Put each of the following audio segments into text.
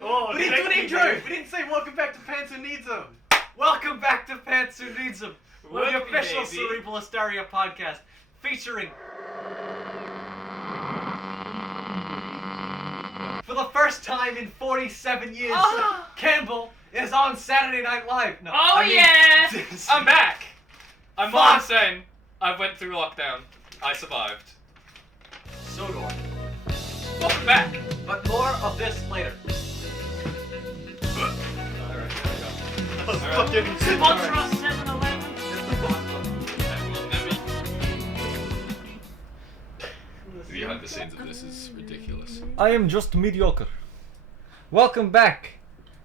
Oh, we didn't do an intro! We didn't say welcome back to Pants Who Needs Them! Welcome back to Pants Who Needs Them! We're the Welcome, official baby. Cerebral Hysteria podcast featuring... For the first time in 47 years, Campbell is on Saturday Night Live. No, Oh I mean- yeah! I'm back! I'm Fuck. more insane. I went through lockdown. I survived. So do I. Welcome back! But more of this later. Alright, there we go. Fucking Sponsor us 7-Eleven! The behind the scenes of this is ridiculous. I am just mediocre. Welcome back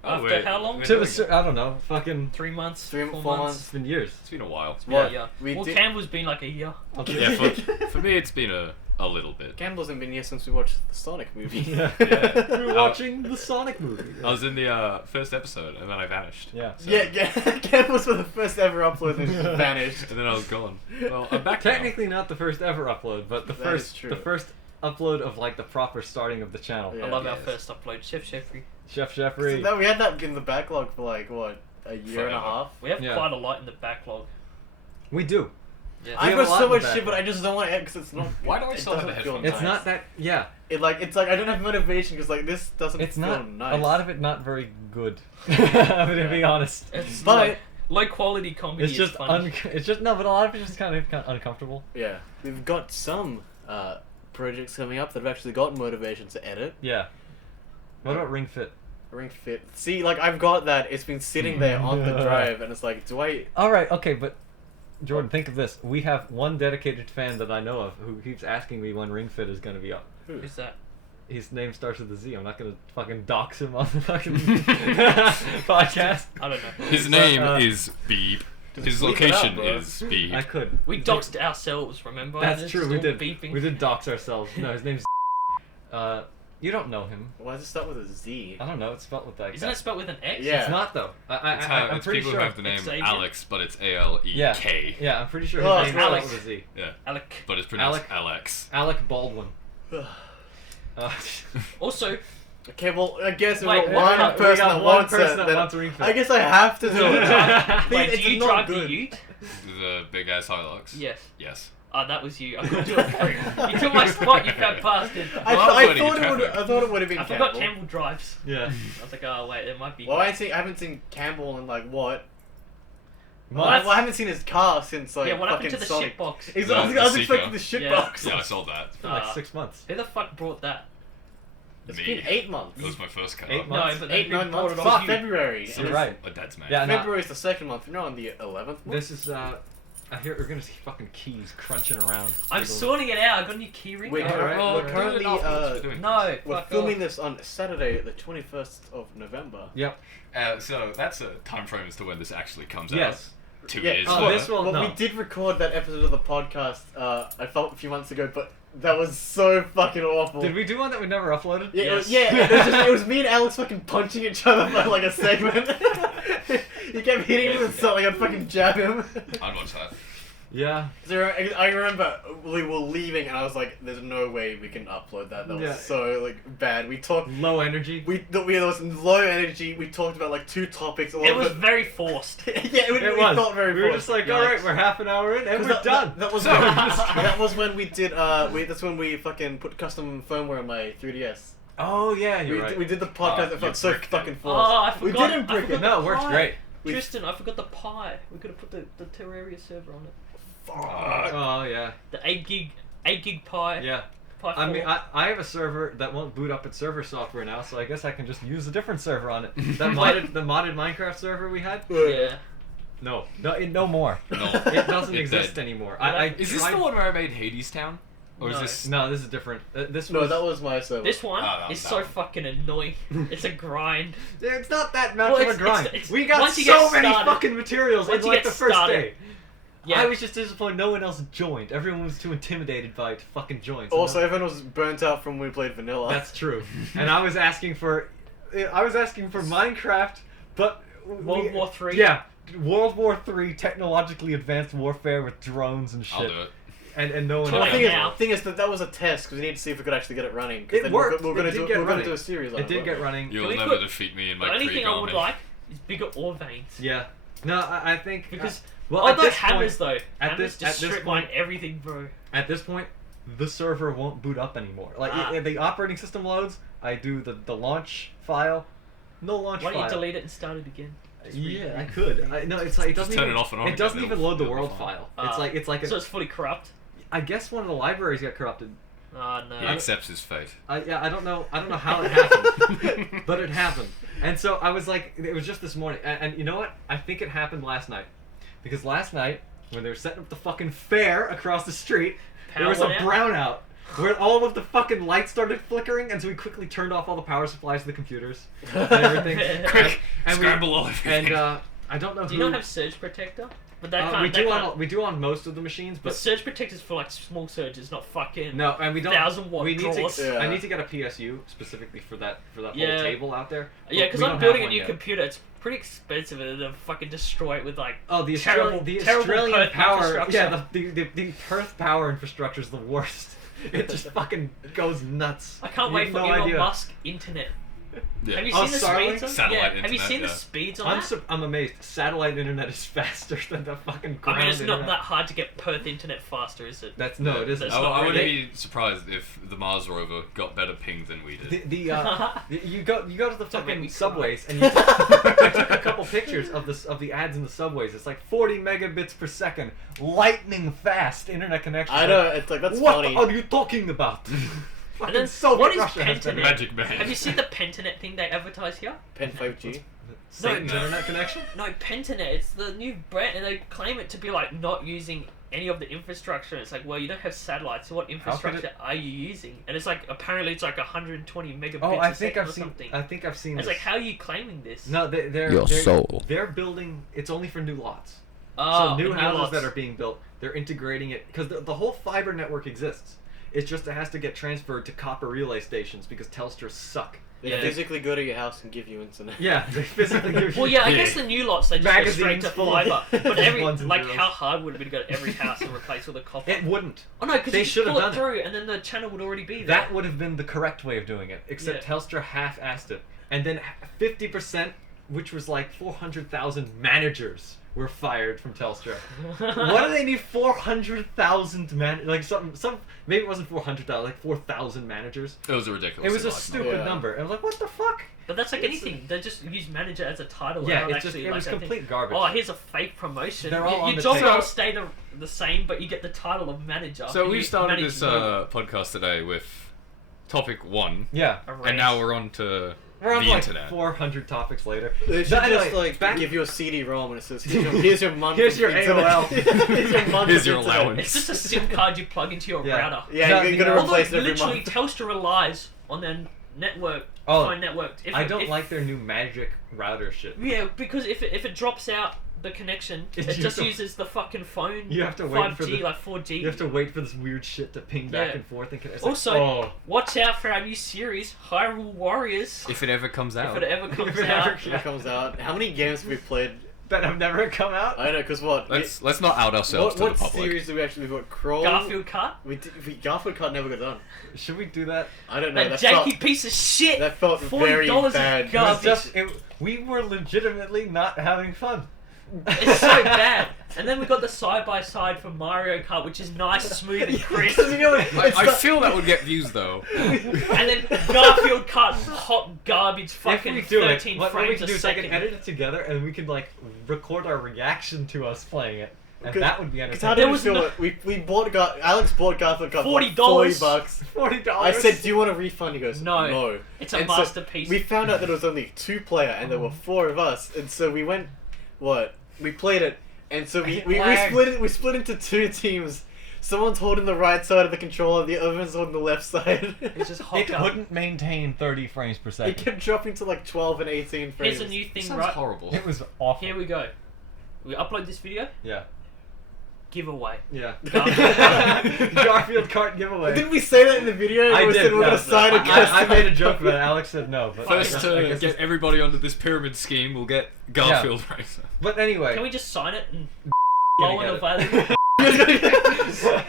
After how long? to the. I don't know, fucking. 3 months? 4 It's months. been years. It's been a while. Yeah. We Well, did- Campbell's been like a year. Okay. Yeah, for me it's been a little bit. Campbell's been here since we watched the Sonic movie. Yeah. Yeah. We were watching the Sonic movie. I was in the first episode and then I vanished. Yeah. So- yeah, Campbell's for the first ever upload and just vanished. And then I was gone. Well, I'm back now. Technically not the first ever upload, but the That is first true. the first upload of like the proper starting of the channel. Yeah. I love our Yes. first upload. Chef Jeffrey. Chef So Jeffrey. that, we had that in the backlog for like, what, a year and a Forever. half? We have Yeah. quite a lot in the backlog. We do. Yeah. I've have a got lot so in the much shit, but backlog. I just don't want to because it's not. Why do I it still have the doesn't feel headphones? It's nice. not that. Yeah. It's like I don't have motivation because like this doesn't It's feel not. nice. A lot of it not very good. I'm gonna be honest. It's But- low quality comedy. It's just is funny. it's just no, but a lot of it's just kind of uncomfortable. Yeah, we've got some projects coming up that have actually got motivation to edit. Yeah. What about Ring Fit? Ring Fit. See, like I've got that. It's been sitting there on the drive, and it's like, do I? All right, okay, but Jordan, think of this. We have one dedicated fan that I know of who keeps asking me when Ring Fit is going to be up. Who's that? His name starts with a Z. I'm not going to fucking dox him on the fucking podcast. I don't know. His But, name uh, is Beeb. His bleep it out, location bro. is Beeb. I could. We doxed ourselves, remember? That's It's true. just We all did. Beeping. We did dox ourselves. No, his name's. You don't know him. Why does it start with a Z? I don't know. It's spelled with that. Isn't it spelled with an X? Yeah. It's not though. It's how I'm it's pretty people sure. who have the name Xavier. Alex, but it's A-L-E-K. Yeah, I'm pretty sure Oh, his name's Alex. spelled with a Z. Yeah. Alec. But it's pronounced Alec. Alex. Alec Baldwin. Also, Okay, well, I guess we've Wait, got one we person got that one wants person it. that then wants a Ring Fit. I guess I have to do it. wait, It's do you not drive good. the Ute? The big ass Hilux. Yes. Yes. Oh, that was you. I called you a freak. You took my spot, you fat bastard. I, Well, I I'm thought avoiding it would. I thought it would have been I forgot Campbell. Campbell drives. Yeah. I was like, oh wait, there might be. Well, I haven't seen Campbell in like what? Well, Well, I haven't seen his car since like yeah, what fucking happened to the Sonic. shit box? Exactly. I was The expecting Seeker. the shit Yeah. box. Yeah, I sold that. It's been like 6 months. Who the fuck brought that? It's Me. been 8 months. That was my first car. 8 months. No, but 8, who 9 brought months. it on Fuck, you? February. You're right. A dad's man. Yeah, no, February's the second month. You're not on the 11th month. This is I hear we're gonna see fucking keys crunching around. I'm sorting it out. I got a new key ring. We're, Alright, Oh, we're do it currently afterwards. We're doing No, we're fuck filming off. this on Saturday, the 21st of November. Yep. So that's a time frame as to when this actually comes Yes. out. 2 Yeah, years. Oh, later. this will- well, no. we did record that episode of the podcast. I felt a few months ago, but that was so fucking awful. Did we do one that we never uploaded? Yeah, Yes. it was me and Alex fucking punching each other for like a segment. He kept hitting me with something, I'd fucking jab him. I'd watch that. Yeah. So I remember we were leaving and I was like, there's no way we can upload that. That was Yeah. so like bad. We talked, Low energy. there was low energy, we talked about like 2 topics. It was very forced. yeah, It we was. felt very we were forced. just like, Yikes. all right, we're half an hour in and 'Cause we're that, done. That was when, that was when we did. That's when we fucking put custom firmware on my 3DS. Oh yeah, you're right. We did the podcast that you felt so bricked it. fucking Oh, forced. I forgot. We didn't I brick forgot it. No, it the works pie. great. Tristan, I forgot the pie. We could have put the Terraria server on it. Oh yeah. The 8 gig pie. Yeah. Pie I mean, 4. I have a server that won't boot up its server software now, so I guess I can just use a different server on it. The modded Minecraft server we had. Yeah. No, no more. No. It doesn't It's exist dead. anymore. Is this the one where I made Hades Town? Or is No. this... No, this is different. This No, was. that was my server. This one Oh, is that so one. fucking annoying. It's a grind. It's not that much Well, of a it's- grind. it's- We got once you so get many started- fucking materials in once you like get the first started- day. Yeah. I was just disappointed no one else joined. Everyone was too intimidated by it to fucking join. So Also, no- everyone was burnt out from when we played vanilla. that's true. And I was asking for Minecraft, but World War III? Yeah, World War III technologically advanced warfare with drones and shit. I'll do it. and no one. Too The late. thing is that was a test because we need to see if we could actually get it running. 'Cause It then worked. We're gonna It did get we're gonna running. do a series on it. It did get running. You'll we never put- defeat me in The my only Krieg thing I would army. like is bigger ore veins. Yeah. No, I think Because well, at although this hammers point, though, hammers just strip mine everything, bro. at this point, the server won't boot up anymore. Like the operating system loads, I do the launch file, no launch Why don't file. you delete it and start it again? Just Yeah, I could. No, it's like it Just doesn't turn even, it off and on It doesn't again, even it'll- load the it'll be world fine. file. It's like So it's fully corrupt. I guess one of the libraries got corrupted. Oh no. He accepts his fate. Yeah, I don't know how it happened, but it happened. And so I was like, it was just this morning, and you know what? I think it happened last night, because last night when they were setting up the fucking fair across the street, there was a Power brownout where all of the fucking lights started flickering, and so we quickly turned off all the power supplies to the computers and everything. Quick, and scramble all everything. And I don't know Do who. you not have surge protector? But that can't. we that do can't, we do on most of the machines, but but surge protector's for like small surges, not fucking. no, and we don't. 1,000-watt we need draws. to. Yeah. I need to get a PSU specifically for that Yeah. whole table out there. Yeah, but because we I'm don't building have a new one yet. computer. It's pretty expensive, and to fucking destroy it with like. Oh, the Terrible- Australian terrible Perth power. infrastructure. Yeah, the Perth power infrastructure is the worst. It just fucking goes nuts. I can't You wait have for no Elon idea. Musk internet. Yeah. Have you Oh, seen the Starlink? speeds on? Satellite Yeah. Have you internet, seen yeah. the speeds on that? I'm amazed. Satellite internet is faster than the fucking ground I mean, it's not internet. that hard to get Perth internet faster, is it? That's no, it isn't. That's I not wouldn't really- be surprised if the Mars rover got better ping than we did. You go to the Don't make fucking me cry. subways and you I took a couple pictures of the ads in the subways. It's like 40 megabits per second, lightning fast internet connection. I know. It's like that's What funny. are you talking about? And then Soviet what is Russia has better- Pentanet? Magic Man. Have you seen the Pentanet thing they advertise here? Pen 5G. Satan's No. internet connection? No, Pentanet. It's the new brand, and they claim it to be like not using any of the infrastructure. It's like, well, you don't have satellites, so what infrastructure are you using? And it's like apparently it's like 120 megabits Oh, a I think second I've or seen. something. I think I've seen. It's this. like, how are you claiming this? No, they're Your soul. They're building. It's only for new lots. Oh, So new and houses lots. that are being built, they're integrating it because the whole fiber network exists. It's just it has to get transferred to copper relay stations because Telstra suck. They Yeah. physically go to your house and give you internet. Yeah, they physically give you. Well, yeah, I Yeah. guess the new lots they just go straight Magazines to full of fiber. But every ones and like, zeros. how hard would it be to go to every house and replace all the copper? It wouldn't. Oh no, because They you just should have pull it done it. through, and then the channel would already be there. That would have been the correct way of doing it, except Yeah. Telstra half-assed it, and then 50%, which was like 400,000 managers, were fired from Telstra. Why do they need 400,000 like some maybe it wasn't 400,000, like 4,000 managers? It was a ridiculous. It was a large stupid number. Yeah. number. I was like, what the fuck? But that's like It's- anything. They just use manager as a title. Yeah, and not it's just actually, it like, was they think, complete garbage. Oh, here's a fake promotion. They're all on Your the job table. roles stay the same, but you get the title of manager. So and we've you started manage this the- podcast today with topic 1, Yeah. a and race. now we're on to We're on the like internet. 400 topics later. They should No, just anyway, like back- give you a CD-ROM and it says, here's your month. Here's of your internet." AOL. Here's your month Here's of your internet. allowance. It's just a SIM card you plug into your Yeah. router. Yeah, No, you're gonna the- replace it Although every literally month. Telstra relies on their network, Oh, phone network. I don't like their new magic router shit. Yeah, because if it drops out the connection, You it have just to- uses the fucking phone. You have to wait 5G, for the- like 4G. You have to wait for this weird shit to ping back Yeah. and forth. And it's Also, like, oh. watch out for our new series, Hyrule Warriors. If it ever comes out. If it ever comes If it out. ever- When it comes out. How many games have we played? that have never come out. I know, because what? Let's not out ourselves What to the public. series do we actually got? Crawl? Garfield Kart. Garfield Kart never got done. Should we do that? I don't know. That That janky felt, piece of shit. that felt very $40 is bad. It was garbage. just we were legitimately not having fun. It's so bad. And then we got the side by side for Mario Kart, which is nice, smooth, and crisp. I feel that would get views though. And then Garfield Kart, hot garbage, If fucking we do 13 it, what we frames can a do is I can second. edit it together and we can like record our reaction to us playing it, and that would be Because how entertaining. did There we was feel no- it? We bought Alex bought Garfield Kart for like $40. $40. $40. I said, "Do you want a refund?" He goes, No. "No." It's a And so masterpiece. we found out that it was only 2-player, and there were 4 of us, and so we went. What? We played it, and so we lagged. split into 2 teams. Someone's holding the right side of the controller, the other one's holding the left side. It's just hot It garbage. couldn't maintain 30 frames per It second. kept dropping to like 12 and 18 frames. Here's a new thing, Sounds right? horrible. It was awful. Here we go. We upload this video. Yeah. Giveaway. Yeah. Garfield Garfield Kart giveaway. Didn't we say that in the video? I we did. said we're no. gonna sign a I custom. made a joke about it. Alex said no. But First I to guess get it's- everybody onto this pyramid scheme, we'll get Garfield Racer. But anyway. Can we just sign it and Gonna low get and it. available?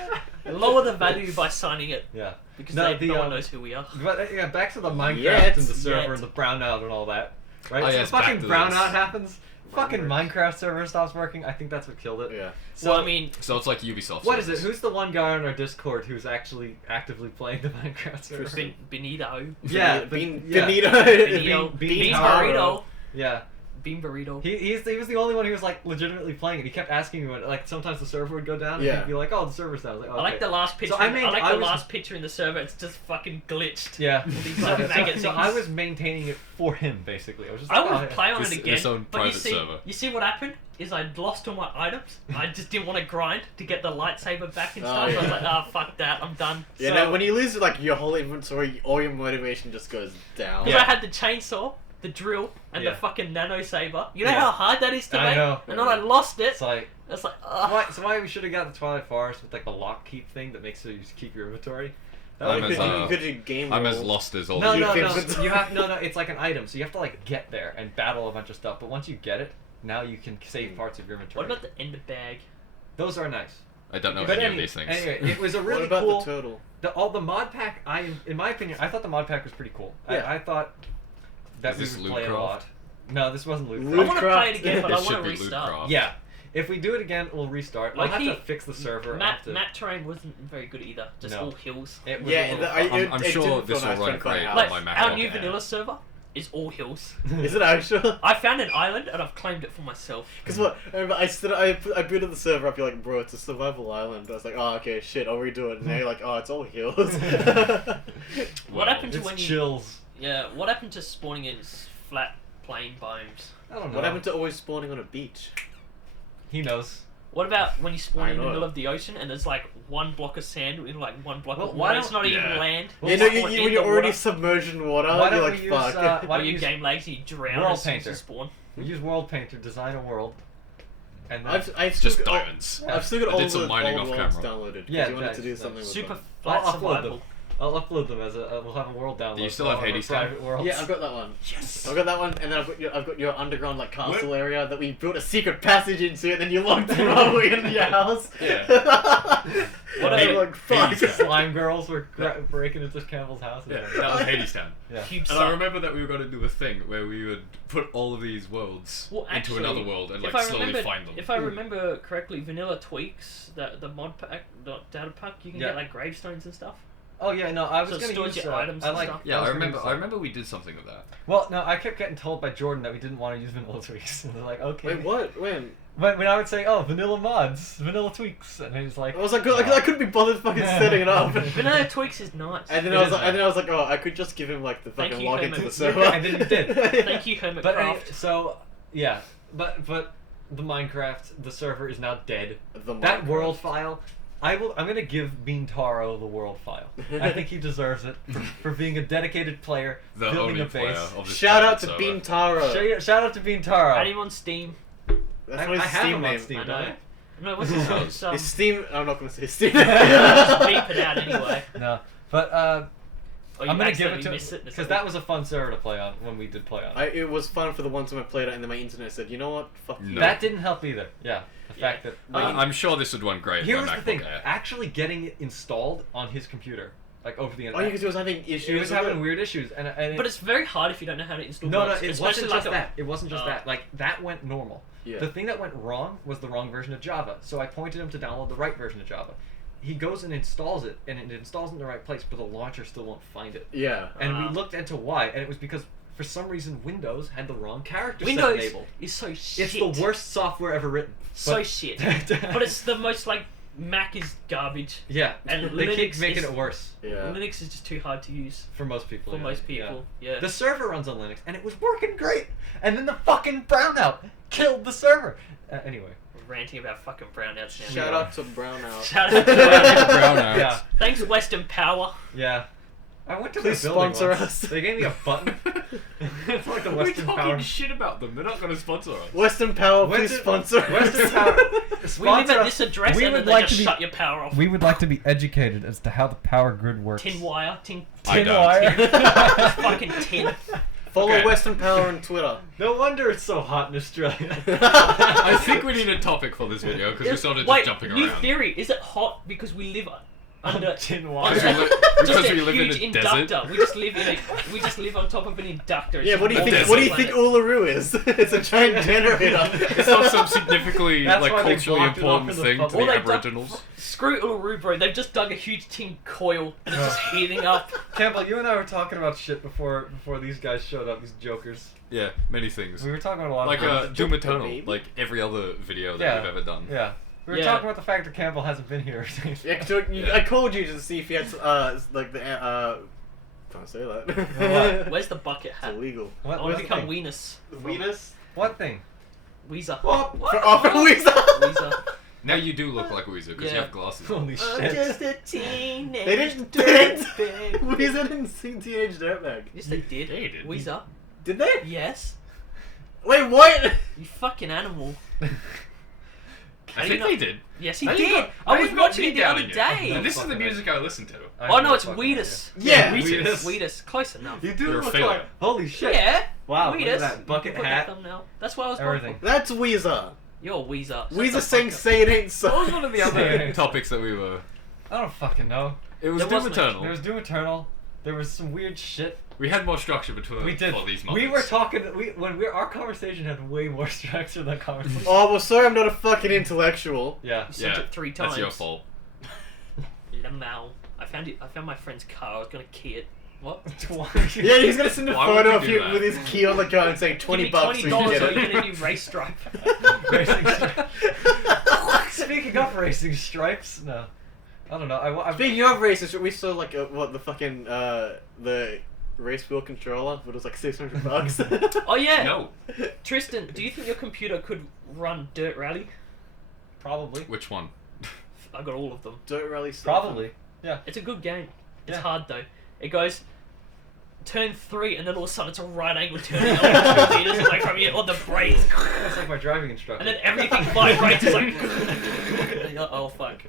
Lower the value by signing it Yeah. because No, no one knows who we are. But yeah, back to the Minecraft Yet. and the server Yet. and the brownout and all that. Right? Oh, So yes, the fucking back to brownout this. happens. Fucking Minecraft. Minecraft server stops working. I think that's what killed it. Yeah. So Well, I mean, So it's like Ubisoft. what is it? service. Who's the one guy on our Discord who's actually actively playing the Minecraft server? Tristan. Benito. Yeah, Bean, yeah. Benito. Benito. Bean Bean Taro. Burrito. Yeah. Bean Burrito. He was the only one who was like legitimately playing it. He kept asking me when like sometimes the server would go down and Yeah. he'd be like, "Oh, the server's down." I was like, oh, I like okay. the last picture. So I made- I like I the was- last picture in the server. It's just fucking glitched. Yeah. These, like, maggot So things. I was maintaining it for him basically. I was just I like, would oh, yeah. play on This- it again, this own but you private see, server. you see what happened is I lost all my items. I just didn't want to grind to get the lightsaber back and Oh, stuff. I was yeah. like, ah, fuck that, I'm done. Yeah, So, no, when you lose like your whole inventory, all your motivation just goes down. because I had the chainsaw, the drill, and Yeah. the fucking nano saber. You know Yeah. how hard that is to I make? know. And then I lost it. It's like It's like, so why we should have got the Twilight Forest with like the lock keep thing that makes you just keep your inventory. That I'm would as, be- you could do game I'm as roll. lost as all no, you. no, no. think- You have no. It's like an item, so you have to like get there and battle a bunch of stuff. But once you get it, now you can save parts of your inventory. what about the ender bag? Those are nice. I don't know But any of these things. Anyway, it was a really What about cool. the turtle? All the mod pack. In my opinion, I thought the mod pack was pretty cool. Yeah. I thought that Is we this would play it a lot. Lootcraft? No, this wasn't Loot I Lootcraft. want to play it again, but It I should want to be restart. Lootcraft. Yeah. If we do it again, we'll restart. Like I'll have he- to fix the server. I'll have Map, to- map terrain wasn't very good either. Just No. all hills. It was a Yeah, little- I'm sure this will run great on Like my Mac. our new Yeah. vanilla server is all hills. Is it actual? I found an island and I've claimed it for myself. Because what? I remember I booted the server up. You're like, bro, it's a survival island. I was like, oh, okay, shit, I'll redo it. And now you're like, oh, it's all hills. What happened to It's when you? chills. Yeah. What happened to spawning in flat plain biomes? I don't know. What happened to always spawning on a beach? He knows. What about when you spawn I in the know. middle of the ocean and there's like one block of sand in like one block Well, of why water? It's don't- not even Yeah. land. Well, You know, It's like when in you're the already water. submerged in water, Why you're don't like, we use, fuck. why Or don't your use- game lags and you drown World as soon as you Painter. spawn. We use World Painter, design a world, and then I've still Just got, diamonds. I've still got I all did some the mining old off worlds camera. downloaded. 'cause Yeah, you wanted that's- to do that's something with Super them. flat I'll upload survival. them. I'll upload them as a. We'll have a world download. Do you still have for our Hades private worlds? Yeah, I've got that one. Yes. I've got that one, and then I've got your underground like castle area that we built a secret passage into, and then you locked them all in your house. Yeah. What Hey, I'm like, fuck. Hades. Slime girls were breaking into Campbell's house. Yeah, that was Hades Town. Yeah. Cube And I suck. remember that we were going to do a thing where we would put all of these worlds Well, into actually, another world and if like I slowly remember, find them. If I remember correctly, Vanilla Tweaks, the mod pack, the data pack, you can Yeah. get like gravestones and stuff. Oh yeah, no, I was So it gonna stores use your items I and like. stuff? Yeah, I was gonna remember. use, I remember we did something with that. Well, no, I kept getting told by Jordan that we didn't want to use vanilla tweaks, and they're like, okay. Wait, what? When? When I would say, oh, vanilla mods, vanilla tweaks, and he's like, I was like, I couldn't be bothered fucking setting it up. Vanilla Tweaks is nice. And then It I was is like, nice. and then I was like, oh, I could just give him like the Thank fucking you, login to Herman. the server. And then you did. Thank you, Hermit But Craft. so yeah, but the Minecraft, the server is now dead. The That Minecraft. world file, I'm gonna give Bean Taro the world file. I think he deserves it for being a dedicated player, The building only a player base. of this Shout out private to server. Bean Taro. Shout out to Bean Taro. Add him on Steam. That's I not his have Steam him on name. Steam. I don't know. No, what's his name? Some... His Steam. I'm not gonna say his Steam. Just beep it out anyway. No, but Or you I'm gonna give it accidentally to miss it. because that was a fun server to play on when we did play on. it. It was fun for the one time I played it, and then my internet said, you know what? Fuck you. No. That didn't help either. Yeah, the Yeah. fact that I'm sure this would run great. here on was my the thing: MacBook Air. actually getting it installed on his computer, like over the All internet. you could do was having issues. He was with having it. weird issues, and But it's very hard if you don't know how to install no, mods, it especially wasn't like just that. It wasn't just Oh. that. Like that went normal. Yeah. The thing that went wrong was the wrong version of Java. So I pointed him to download the right version of Java. He goes and installs it, and it installs in the right place, but the launcher still won't find it. Yeah. And we Ah. looked into why, and it was because for some reason Windows had the wrong character set Windows enabled. is so shit. It's the worst software ever written. So But- shit. But it's the most like Mac is garbage. Yeah, And they keep Linux making is- it worse Yeah. Linux is just too hard to use for most people. for yeah. most people. Yeah. The server runs on Linux, and it was working great. And then the fucking brownout killed the server. Anyway. We're ranting about fucking brownouts now. Shout out to Brownout. Shout out to Brownout. Yeah, Thanks Western Power. yeah. I went to Please their building sponsor once. us. They gave me a button. It's like the We're Western talking Power. shit about them. They're not going to sponsor us. Western Power, please Western- sponsor. us. Western Power. We live Sponsor at us. this address We and would then they like just to be- shut your power off. We would like to be educated as to how the power grid works. Tin wire, tin I Tin don't. wire. Just fucking tin. Follow Okay. Western Power on Twitter. No wonder it's so hot in Australia. I think we need a topic for this video because we started just Wait, jumping new around. theory. Is it hot because we live under tin under- wire. Because we just because a we live in huge a inductor. desert. We just live on top of an inductor. It's Yeah, what do you just think? desert What do you think planet. Uluru is? It's a giant generator. It's not some significantly That's like why they culturally blocked it off important in the thing to public. the All they've done- Aboriginals. Screw Uluru, bro. They've just dug a huge tin coil and it's just heating up. Campbell, you and I were talking about shit before these guys showed up. These jokers. Yeah, many things. We were talking about a lot Like of Doom Joke Eternal, baby. like every other video that Yeah. we've ever done. Yeah. We were Yeah. talking about the fact that Campbell hasn't been here. Yeah, 'cause I called you to see if you had like the can't say that. What? Where's the bucket It's hat? illegal. What? I want What to become thing? Weenus. Venus. What thing? Weezer. Oh, What? for Weezer. Weezer. Now you do look like Weezer because you Yeah. have glasses. Holy I'm shit. just a teenage They didn't. dirtbag. Weezer didn't sing Teenage Dirtbag. Yes, they did. Yeah, you did. Weezer. Did they? Yes. Wait, what? You fucking animal. I think they did. Yes, he I did. think I I was think watching me it the other doubting it. day. And this is the Fucking music I listen to. I Oh have no, it's fucking Weedus. Yeah, Weedus. Weedus. Close enough. You do You're a look failure. like. Holy shit. Yeah. Wow, look Weedus. at that bucket Put the hat. thumbnail. That's why I was going Everything. for. That's Weezer. You're a Weezer. Shut Weezer the saying fuck up. "Say It Ain't So." What was one of the other Yeah. topics that we were? I don't fucking know. It was There Doom wasn't Eternal. There was Doom Eternal. There was some weird shit. We had more structure between We did. for these We moments. were talking. Our conversation had way more structure than conversation. Oh well, sorry, I'm not a fucking intellectual. Yeah. You sent Yeah, it 3 times. that's your fault. Lamau. I found my friend's car. I was gonna key it. What? Yeah, he's gonna send a Why would photo you of do you that? with his key on the car and saying $20 Give me so you $20 can so you get get a it. new race stripe. Racing Speaking of racing stripes, no, I don't know. I've Speaking of races, we saw like the fucking the race wheel controller, but it was like $600. Oh yeah. No. Tristan, do you think your computer could run Dirt Rally? probably, Which one? I got all of them. Dirt rally. Stuff. probably. Yeah. It's a good game. It's Yeah. hard though. It goes turn 3 and then all of a sudden it's a right angle turn like 2 meters away from you on the brakes. That's like my driving instructor. And then everything vibrates. It's like, oh fuck.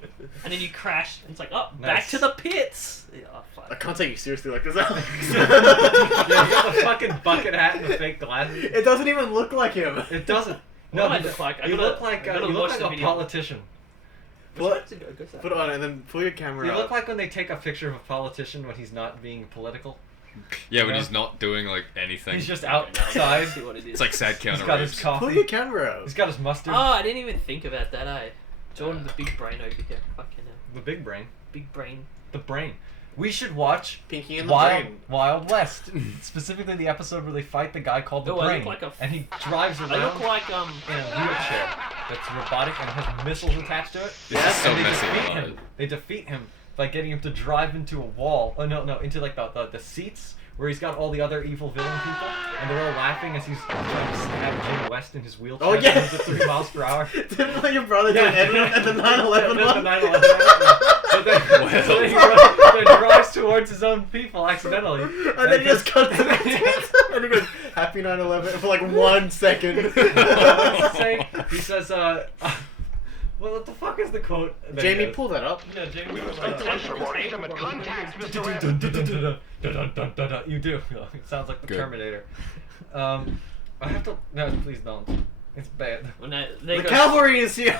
And then you crash. And it's like, oh, back Nice. to the pits. Yeah, oh I fuck. can't take you seriously like this, Alex. Yeah, you got the fucking bucket hat and the fake glasses. It doesn't even look like him. It doesn't. What do I you- look like? I You gotta- look like I gotta you look watch like the a video. politician. What? Go that. Put it on and then pull your camera You up. look like when they take a picture of a politician when he's not being political. Yeah, when Yeah. he's not doing like anything. He's just Okay, now outside. see what it is. It's like sad He's Keanu got his Reeves. Pull coffee. your camera out. He's got his mustard. Oh, I didn't even think about that, eh? Jordan, the big brain over here. Fucking hell. The big brain. Big brain. The brain. We should watch Pinky in the Wild, brain. Wild West. Specifically the episode where they fight the guy called the Oh, I look Brain. like a and he drives I around look like in a wheelchair that's robotic and has missiles attached to it. This is so And they messy. defeat I love him. it. They defeat him by getting him to drive into a wall. Oh no, into like the seats where he's got all the other evil villain people, and they're all laughing as he's trying to stab Jim West in his wheelchair. Oh, yeah. At 3 miles per hour. Didn't like your brother do Yeah. an edit at the 9/11 The one? 9/11 But then, Well. so then he drives towards his own people accidentally. And then he just cuts to the and he goes, "Happy 9/11" for like 1 second. What does he say? He says, well, what the fuck is the quote? There Jamie, he goes. pull that up. Yeah, Jamie, pull Like, that up. You do. It sounds like the Good. Terminator. I have to. No, please don't. It's bad. Well, no, there The goes- cavalry is here.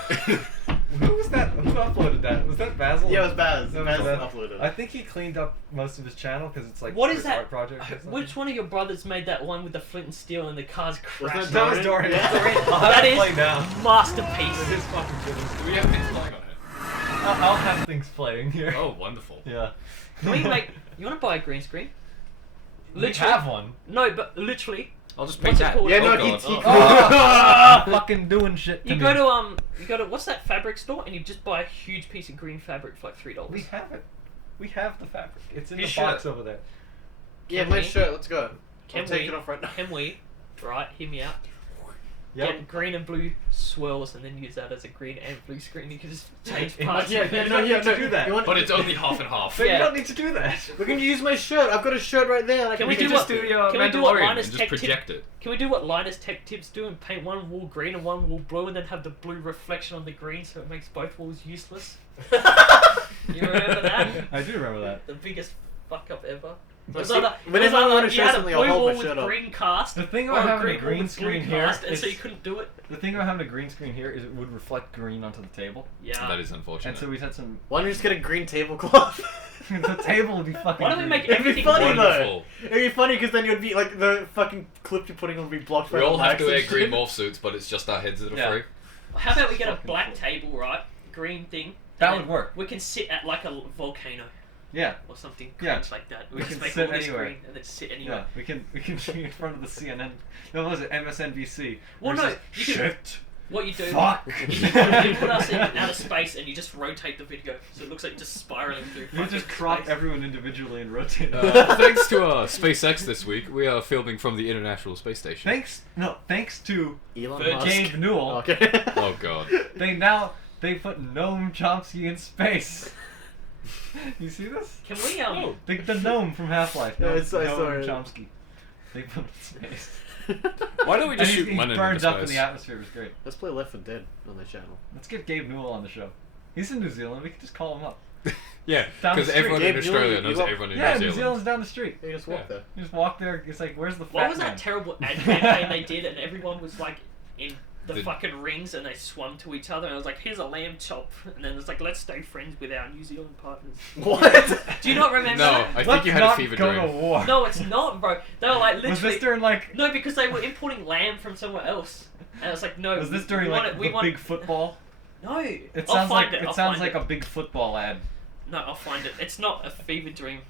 Who was that? Who uploaded that? Was that Basil? Yeah, it was Baz. That Baz was Baz. uploaded. I think he cleaned up most of his channel because it's like What is his that? art project. Or something. Which one of your brothers made that one with the flint and steel and the cars crashed? That was Dorian. Yeah. I'll have That to is play now. masterpiece. It is fucking good. Do we have things flying on it? I'll have things playing here. Oh, wonderful. Yeah. Can we make? You want to buy a green screen? We have one. No, but literally, I'll just What's paint it that. called? Yeah, no, Oh, he God. Fucking doing shit. To you me. go to what's that fabric store and you just buy a huge piece of green fabric for like $3. We have it. We have the fabric. It's in His the box shirt. over there. Yeah, Can my we? shirt. Let's go. Can I'm taking we? it off right now. Can we? Right, hear me out. Yep. Get green and blue swirls and then use that as a green and blue screen. You can just change It parts. must- Yeah, of You it. don't need to do that. You want, But it's only half and half. But Yeah. you don't need to do that. we can use my shirt. I've got a shirt right there. I Can We we can do just what- do the can we do what Mandalorian Linus and just Tech Tip- project it. Can we do what Linus Tech Tips do and paint one wall green and one wall blue and then have the blue reflection on the green so it makes both walls useless? You remember that? I do remember that. The biggest fuck up ever. It was see, either, whenever I want to you show had a something, blue I'll hold wall my with shirt up. green cast. The thing or about having a green wall green with blue screen here cast, and is so you couldn't do it. the thing about having a green screen here is it would reflect green onto the table, Yeah. That is unfortunate. and so we've had some. Why don't you just get a green tablecloth? The table would be fucking. Why don't we green. make It'd be everything funny green? though. Wonderful. It'd be funny because then you'd be like the fucking clip you're putting on would be blocked by We the all have to lights wear and green shit. morph suits, but it's just our heads that are Yeah. free. How about we get a Fucking black cool. table, right? Green thing. That and would then work. We can sit at like a volcano Yeah, or something Yeah. cringe like that. We just can make sit all this anywhere. green and then sit anywhere. yeah. We can be in front of the CNN. No, what was it? MSNBC. Well, Where no, it says, you can- shit. What you do? Fuck. You put us in outer space and you just rotate the video, so it looks like you're just spiraling through. You fucking just crop space. everyone individually and rotate them. Thanks to SpaceX this week, we are filming from the International Space Station. Thanks to Elon Virgin. Musk. Gabe Newell. Okay. Oh god. They put Noam Chomsky in space. You see this? Can we The gnome from Half-Life. Yeah, I saw Noam it. Chomsky. They put him in space. Why don't we just And shoot he Lennon burns into up in space? the atmosphere. It was great. Let's play Left 4 Dead on the channel. Let's get Gabe Newell on the show. He's in New Zealand. We can just call him up. Yeah, Down the because street. everyone Gabe in Newell, Australia you knows got- everyone in Yeah, New New Zealand. Zealand's down the street. You just walk Yeah. there. You just walk there. It's like, where's the fat What was man? that terrible ad campaign they did, and everyone was like in the The- fucking rings, and they swum to each other, and it was like, "Here's a lamb chop," and then it's like, "Let's stay friends with our New Zealand partners." What? Do you not remember No, that? I think Let's you had a not fever go dream. to war. No, it's not, bro. They were like Was literally. this during like? No, because they were importing lamb from somewhere else, and it's like, no. Was this during we like want it, we the want, big football? No, It I'll sounds find like it. I'll sounds find like it. a big football ad. No, I'll find it. It's not a fever dream.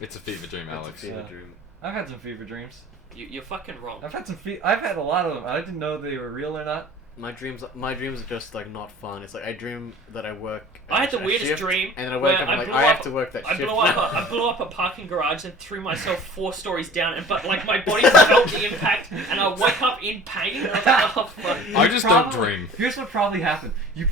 It's a fever dream, That's a Alex. fever Yeah. dream. I've had some fever dreams. You're fucking wrong. I've had a lot of them. I didn't know they were real or not. My dreams are just like not fun. It's like I dream that I work. I had the a weirdest shift, dream and then I where wake up I and like blew I have up- to work that I shift. blew up a parking garage and threw myself 4 stories down, and but like my body felt the impact, and I woke up in pain. And I was like, oh fuck. I just don't dream. Here's what probably happened. Your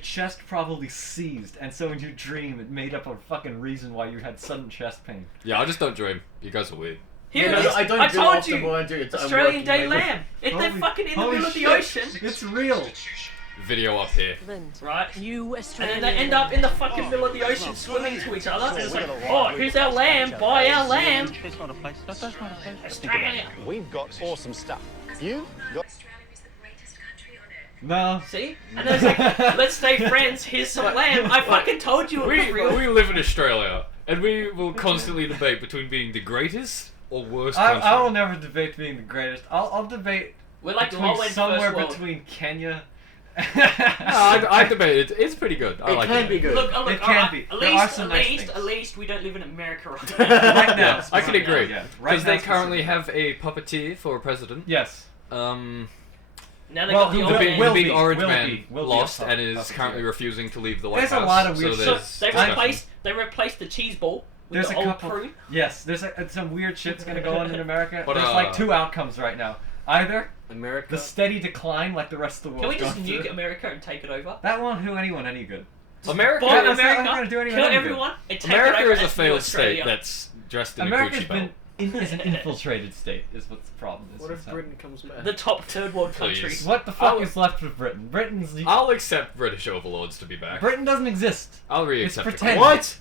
chest probably seized, and so when you dream, it made up a fucking reason why you had sudden chest pain. Yeah, I just don't dream. You guys are weird. Here Yeah, it no, is. I don't I do told often, you. but I do. It's- I'm Australian working Day lately. lamb. If they're fucking in the holy middle of the shit. ocean, It's real. Video up here. right? You And Australian. then they end up in the fucking middle of the ocean swimming to each other, and it's like, oh, here's our lamb, buy our lamb. It's not a place. That's not a place. Australia. We've got awesome stuff. You got. Australia is the greatest country on earth. No. See? And then it's like, let's stay friends, here's some lamb. I fucking told you it was real. We live in Australia, and we will constantly debate between being the greatest or worst country. I will never debate being the greatest. I'll debate We're like between low end somewhere first world. between Kenya. No, I debate it. It's pretty good. I It like can it. be good. Look, It can be. At There least, are some nice things. at least we don't live in America right Right now. now. I can agree. Yeah. Because Right they now currently specifically. have a puppeteer for a president. Yes. Now they Well, got the who old will- man. will the big be, orange will man be a lost and is puppeteer. currently refusing to leave the White There's House. a lot of weird so shit. So there's they discussion. replaced the cheese ball with There's the a old couple. crew. Yes. There's some weird shit's gonna go on in America. But, There's like 2 outcomes right now. Either America. the steady decline, like the rest of the Can world. we just nuke America and take it over? That won't do anyone any good. America, Bomb that's not America, gonna do anyone kill any good. everyone, and take America it over is a as failed Australia. state that's dressed in America's a Gucci belt. is an infiltrated state. Is what the problem is. What if It's Britain comes back? the top third world Please. country. What the fuck I'll- is left of Britain? I'll accept British overlords to be back. Britain doesn't exist. I'll It's re-accept pretend. it. What?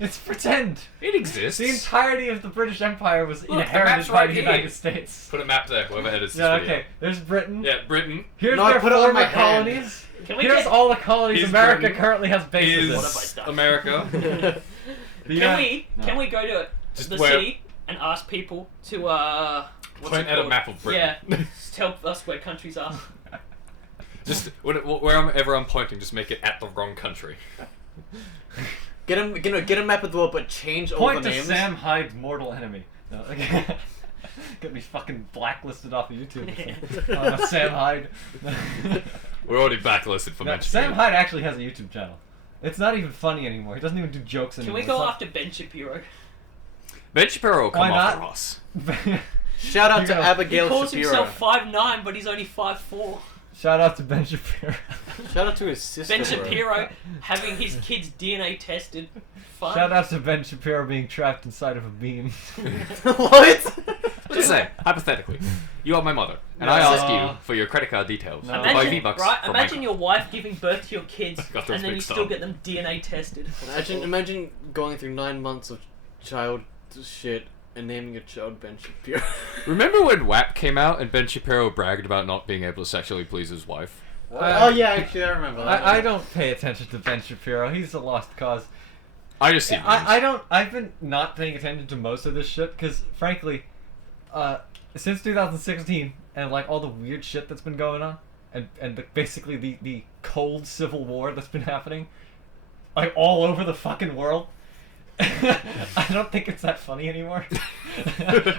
It's pretend. It exists. The entirety of the British Empire was the map's inherited by right the here. United States. Put a map there, whoever edits this Yeah, video. okay. There's Britain. Yeah, Britain Here's No, I their put it on my former hand. colonies. Can we Here's get- all the colonies Is America Britain- currently has bases What in. have I done? America. Can we go to Just the where- city and ask people to what's Point it at a called? map of Britain. Yeah, just tell us where countries are. Just wherever I'm pointing, just make it at the wrong country. Get a map of the world, but change all Point the to names. Sam Hyde's mortal enemy. No, get me fucking blacklisted off of YouTube. Sam Hyde. We're already backlisted for No, mentioning Sam it. Hyde actually has a YouTube channel. It's not even funny anymore. He doesn't even do jokes Can anymore. we go It's after Ben Shapiro? Ben Shapiro will come Why after not? us. not- Shout out You to go. He Abigail calls Shapiro. himself 5'9", but he's only 5'4". Shout out to Ben Shapiro. Shout out to his sister. Ben bro. Shapiro having his kids' DNA tested. Fun. Shout out to Ben Shapiro being trapped inside of a beam. What? Just say, hypothetically, you are my mother, and No. I ask you for your credit card details No. to buy Imagine, V-Bucks right? from Imagine my your wife giving birth to your kids, Got those and then you mixed still up. get them DNA tested. Imagine going through 9 months of child shit, and naming your child Ben Shapiro. Remember when WAP came out and Ben Shapiro bragged about not being able to sexually please his wife? Oh yeah, actually I remember that. I don't pay attention to Ben Shapiro. He's a lost cause. I just see memes. I've been not paying attention to most of this shit because, frankly, since 2016 and like all the weird shit that's been going on, and basically the cold civil war that's been happening, like all over the fucking world, I don't think it's that funny anymore.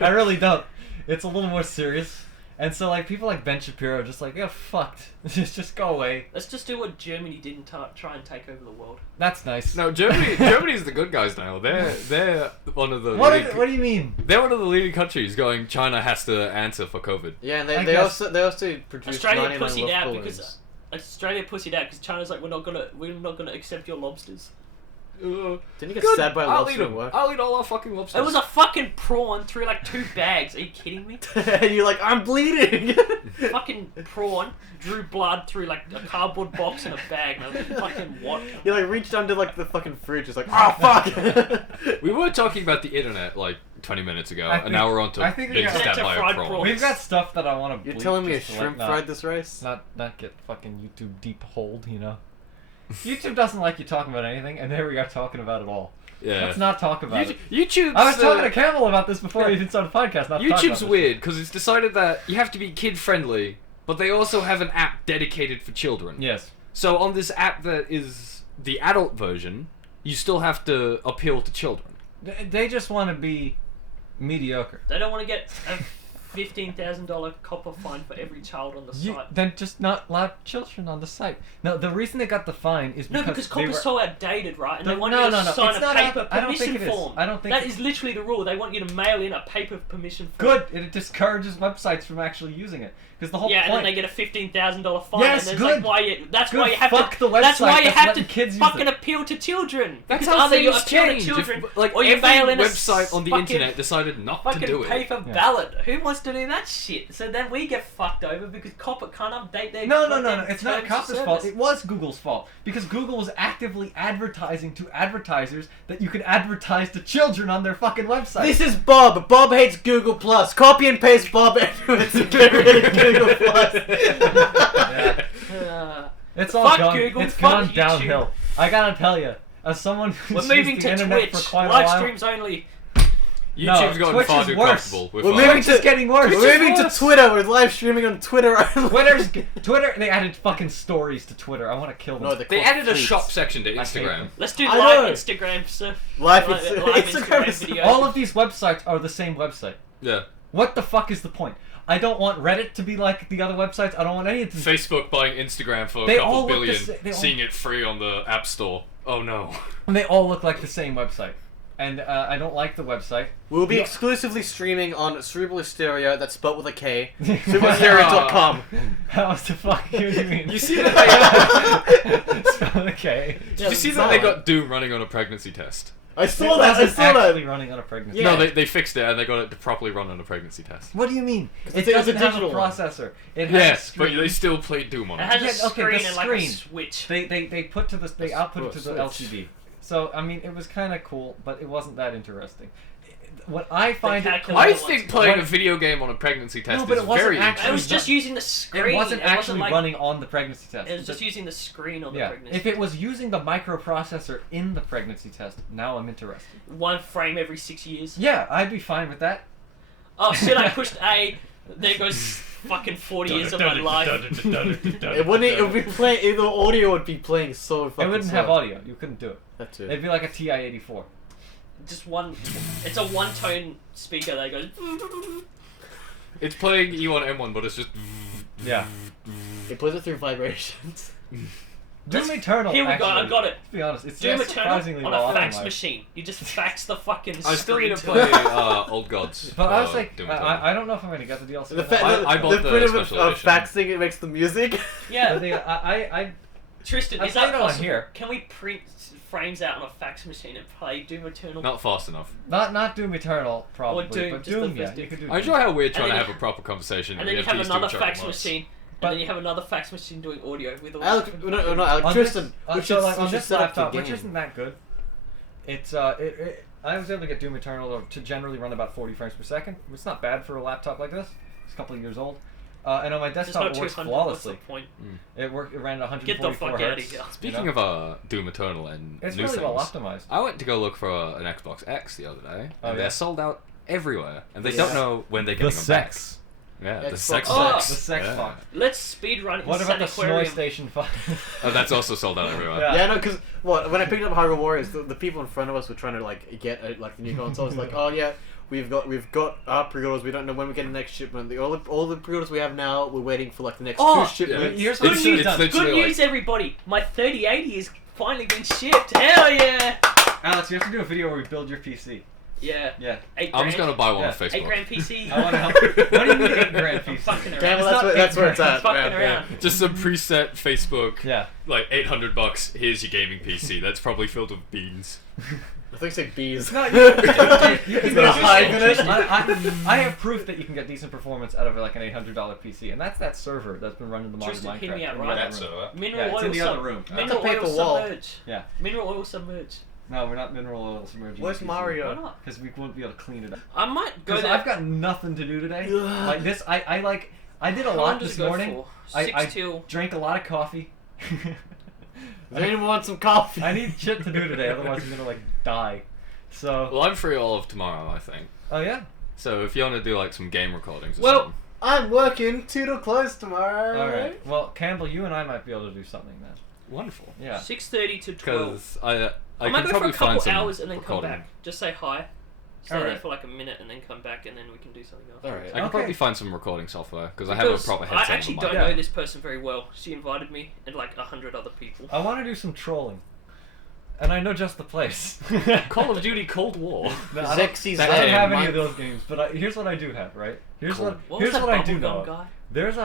I really don't. It's a little more serious. And so, like, people like Ben Shapiro are just like, yeah, fucked. Just go away. Let's just do what Germany did and try and take over the world. That's nice. No, Germany's the good guys now. They're one of the What do you mean? They're one of the leading countries going, China has to answer for COVID. Yeah, and I they guess- also produce Australia 99 pussied wolf out balloons. because Australia pussied out because China's like we're not gonna accept your lobsters. Didn't you get Good. stabbed by a I'll lobster eat at 'em. work? I'll eat all our fucking lobsters. It was a fucking prawn through like 2 bags. Are you kidding me? And you're like, I'm bleeding! Fucking prawn drew blood through like a cardboard box in a bag. And I was like, fucking what? You like reached under like the fucking fridge, it's like, oh fuck! We were talking about the internet like 20 minutes ago, I and think- now we're on to I think we being got- stabbed by Fried a prawn. prawn. We've got stuff that I want to. You're telling me a just to, shrimp like, fried this rice? not get fucking YouTube deep hold, you know. YouTube doesn't like you talking about anything, and there we are talking about it all. Yeah. Let's not talk about it. YouTube's I was talking to Campbell about this before we even started the podcast. Not to talk YouTube's about this. weird because it's decided that you have to be kid friendly, but they also have an app dedicated for children. Yes. So on this app that is the adult version, you still have to appeal to children. They just want to be mediocre. They don't want to get a $15,000 copper fine for every child on the site. Then just not allow children on the site. No, the reason they got the fine is No, because because they copper's were... so outdated, right? And they No, want no, you to no, no. sign It's a not paper I don't think permission it is. form. I don't think That it- is literally the rule. They want you to mail in a paper permission form. Good. It discourages websites from actually using it. Because the whole Yeah, and point... then they get a $15,000 fine. Yes, and good. Like why you, that's Good. why you have Fuck to. the That's why website you that's have letting to kids use fucking it. appeal to children. That's Because how either you things appeal change. to children, Like or you every mail in a website on the fucking- internet decided not to Fucking do pay it. for Yeah. ballot. Who wants to do that shit? So then we get fucked over because copper can't update their. No. goddamn It's not terms of Copper's fault. service. It was Google's fault. Because Google was actively advertising to advertisers that you could advertise to children on their fucking website. This is Bob. Bob hates Google Plus. Copy and paste Bob everywhere to get rid of Google Plus. Yeah. It's all Fuck gone. Google, It's fuck gone YouTube. downhill. I gotta tell you, as someone We're who's moving used the to internet Twitch. for quite a Live while, streams only. YouTube's gotten Twitch far is too worse. comfortable with We're our- moving Twitch to is getting worse. We're moving to Twitter. We're live streaming on Twitter. Twitter. They added fucking stories to Twitter. I want to kill them. No, They added a tweets. shop section to hate Instagram. them. Let's do I live know. Instagram stuff. Live Instagram Instagram. videos. All of these websites are the same website. Yeah. What the fuck is the point? I don't want Reddit to be like the other websites. I don't want any of these. Facebook buying Instagram for a They all couple look the billion, sa- they all- seeing it free on the App Store. Oh no. And they all look like the same website. And I don't like the website. We'll be No. exclusively streaming on Cerebral Hysteria, that's spelled with a K. CerebralHysteria.com. How the fuck? What do you mean? You see that Spell okay. Did you see that they got Doom running on a pregnancy test? I saw that. I saw actually that. running on a pregnancy. Yeah. No, they fixed it and they got it to properly run on a pregnancy test. What do you mean? It it's a doesn't have a digital one. processor. It has a Yes, screen. but they still play Doom on It it. has a Yeah, okay, screen the and like a screen. switch. They put to the they output it to the Switch. LCD. So I mean, it was kind of cool, but it wasn't that interesting. What I find it calculator I ones. think playing What- a video game on a pregnancy test No, but is it wasn't very actually- It was interesting. just using the screen. it wasn't actually like, running on the pregnancy test. It was just using the screen on the yeah. pregnancy. If it was using the microprocessor in the pregnancy test, now I'm interested. One frame every 6 years. Yeah, I'd be fine with that. Oh shit! I pushed A. There goes fucking 40 years of my life. It wouldn't. It would be playing. The audio would be playing so fucking. It wouldn't have slow. audio. You couldn't do it. That too. It'd be like a TI-84. Just one. It's a one-tone speaker that goes. It's playing E1 M1, but it's just. Yeah. It plays it through vibrations. Doom Eternal. Here we go. actually, I got it. To be honest, it's Doom just Eternal surprisingly on well a fax optimized. machine. You just fax the fucking. I still need to screen play it. Old Gods. But I was for like, Doom Eternal. I don't know if I'm gonna get the DLC. The, or not. I bought the print special of edition. faxing it makes the music. Yeah, The thing- I Tristan, I is that played it on possible? here. Can we print frames out on a fax machine and play Doom Eternal? Not fast enough. not Doom Eternal probably, Doom, but just the Doom, yeah, first you Doom. could do. I Doom. enjoy how we're trying then to you- have a proper conversation. And then you have these two another chuck fax marks. machine. But- And then you have another fax machine doing audio with all Alex, no, Alex. On Tristan, this, we so should, like we on should this set up the laptop, game. which isn't that good. It's I was able to get Doom Eternal to generally run about 40 frames per second. It's not bad for a laptop like this. It's a couple of years old. And on my It's desktop, not it works 200. What's the flawlessly. point? It ran at Get 144 the fuck out of hertz. here. Speaking you know? of Doom Eternal and It's new really well things, optimized. I went to go look for an Xbox X the other day, Oh, and yeah? they're sold out everywhere, and they The don't sex. know when they're The getting them sex. back. Yeah, the Xbox sex Oh! box. The sex yeah. box. Let's speed run What about the Aquarium. Snoy Station 5? Oh, that's also sold out everywhere. Yeah. Yeah, no, because when I picked up Hyrule Warriors, the people in front of us were trying to like get like the new consoles. Like, oh yeah, we've got our pre-orders. We don't know when we get the next shipment. All the pre-orders we have now, we're waiting for like the next Oh, two shipments. Here's what Good It's- news, it's done. it's good literally news, everybody! My 3080 is finally been shipped. Hell yeah! Alex, you have to do a video where we build your PC. Yeah. Yeah. $8 I'm just grand. gonna buy one Yeah. on Facebook. $8 grand PC. I want to help. What do you mean 8 grand PC? Fucking around. Damn, It's well, not that's where it's $8 at. Fucking man. around. Just some preset Facebook, Yeah. like $800. Here's your gaming PC. That's probably filled with beans. I think it's like bees. No, you It's got a hive in it. I have proof that you can get decent performance out of like an $800 PC, and that's that server that's been running the mod Tristan, Minecraft. hear me out, in the right? other room. Mineral Yeah, it's oil in the other room. Mineral That's a oil paper wall. submerge. Yeah. Mineral oil submerge. No, we're not mineral oil submerging. Where's Mario? Why not? Because we won't be able to clean it up. I might go Because there. I've got nothing to do today. Like this, I did a How long lot does this it go morning. for? 6 till. Drank a lot of coffee. Does anyone want some coffee? I need shit to do today, otherwise I'm gonna like die. So. Well, I'm free all of tomorrow, I think. Oh yeah. So if you want to do like some game recordings or Well, something. I'm working 2 till close tomorrow. All right. Well, Campbell, you and I might be able to do something then. Wonderful. Yeah. 6:30 to 12. Because I I can might go for probably a couple find some hours and then come recording. back. Just say hi. Stay All there right. for like a minute and then come back and then we can do something else. All right. I can Okay. probably find some recording software because I have a proper headset. I actually on don't my know Yeah. this person very well. She invited me and like 100 other people. I want to do some trolling, and I know just the place. Call of Duty Cold War. No, I don't, Zexy's I don't game, have any Mike. of those games, but here's what I do have. Right? Here's Cool. What here's was that what I do bubblegum know. guy? There's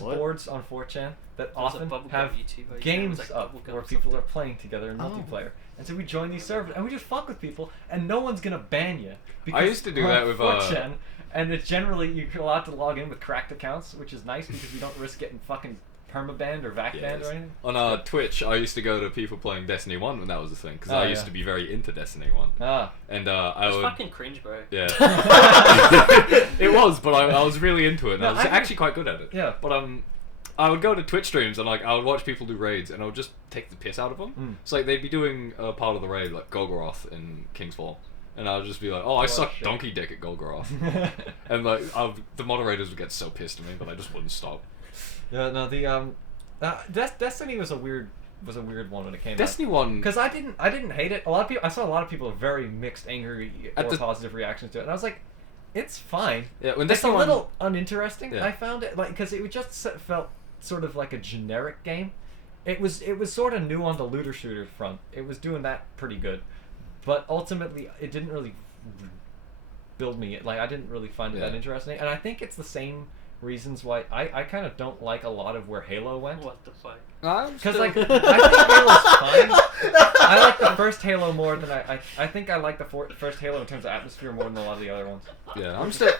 What? boards on 4chan that There was a often bubblegum have YouTuber. His name was, games like, up Bubblegum where or people are something. playing together in Oh. multiplayer. And so we join these servers and we just fuck with people, and no one's gonna ban you. Because used to do we're that on with, 4chan, and it's generally you're allowed to log in with cracked accounts, which is nice because you don't risk getting fucking permabanned or vac banned or anything. On Twitch, I used to go to people playing Destiny 1 when that was a thing because Oh, I yeah. used to be very into Destiny 1. Ah. And I It's would. fucking cringe, bro. Yeah. It was, but I was really into it and No, I was I- actually quite good at it. Yeah. But I would go to Twitch streams and like I would watch people do raids and I would just take the piss out of them. Mm. It's like they'd be doing a part of the raid like Golgoroth in Kingsfall. And I would just be like, oh, I suck shit. donkey dick at Golgoroth. And like the moderators would get so pissed at me, but I just wouldn't stop. Yeah, no, the Destiny was a weird one when it came Destiny out. 1. Because I didn't hate it. I saw a lot of people with very mixed, angry, At or the- positive reactions to it, and I was like, it's fine. Yeah, when It's a Destiny 1 little uninteresting. Yeah. I found it like because it just felt sort of like a generic game. It was sort of new on the looter shooter front. It was doing that pretty good, but ultimately it didn't really build me. Like I didn't really find it that Yeah. interesting, and I think it's the same reasons why I kind of don't like a lot of where Halo went. What the fuck? Because like I think Halo's fine. I like the first Halo more than I think I like the first Halo in terms of atmosphere more than a lot of the other ones. Yeah, I'm still.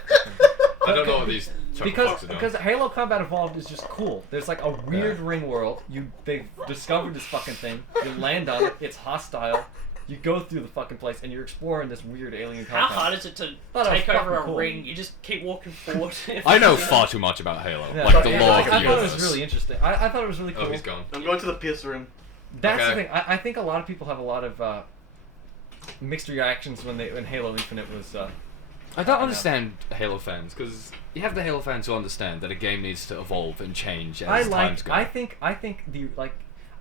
I don't know what these Because are doing. because Halo Combat Evolved is just cool. There's like a weird ring world. They've discovered this fucking thing. You land on it. It's hostile. You go through the fucking place and you're exploring this weird alien How compound. hard is it to Thought it was take over a fucking cool. ring? You just keep walking forward. I know far too much about Halo, Yeah, like but the yeah, lore I of the thought it universe. was really interesting. I thought it was really cool. Oh, he's gone. I'm going to the PS room. That's Okay. the thing. I think a lot of people have a lot of mixed reactions when Halo Infinite was. I don't understand Halo fans because you have the Halo fans who understand that a game needs to evolve and change as times go. I think the like.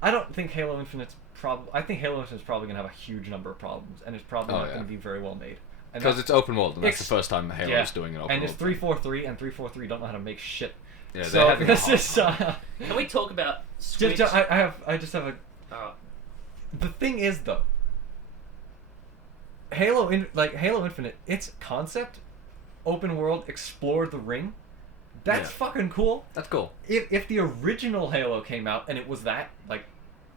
I don't think Halo Infinite's I think Halo Infinite's probably gonna have a huge number of problems, and it's probably Oh, not yeah. gonna be very well made. And Because that's- it's open world, and that's the Ex- first time Halo yeah. is doing an open and world. it's 343, and 343 don't know how to make shit. Yeah, they're so having a this hard is. Can we talk about Switch? I just have a. Oh. The thing is though. Halo Infinite, its concept, open world, explore the ring. That's Yeah. fucking cool. That's cool. If the original Halo came out and it was that, like,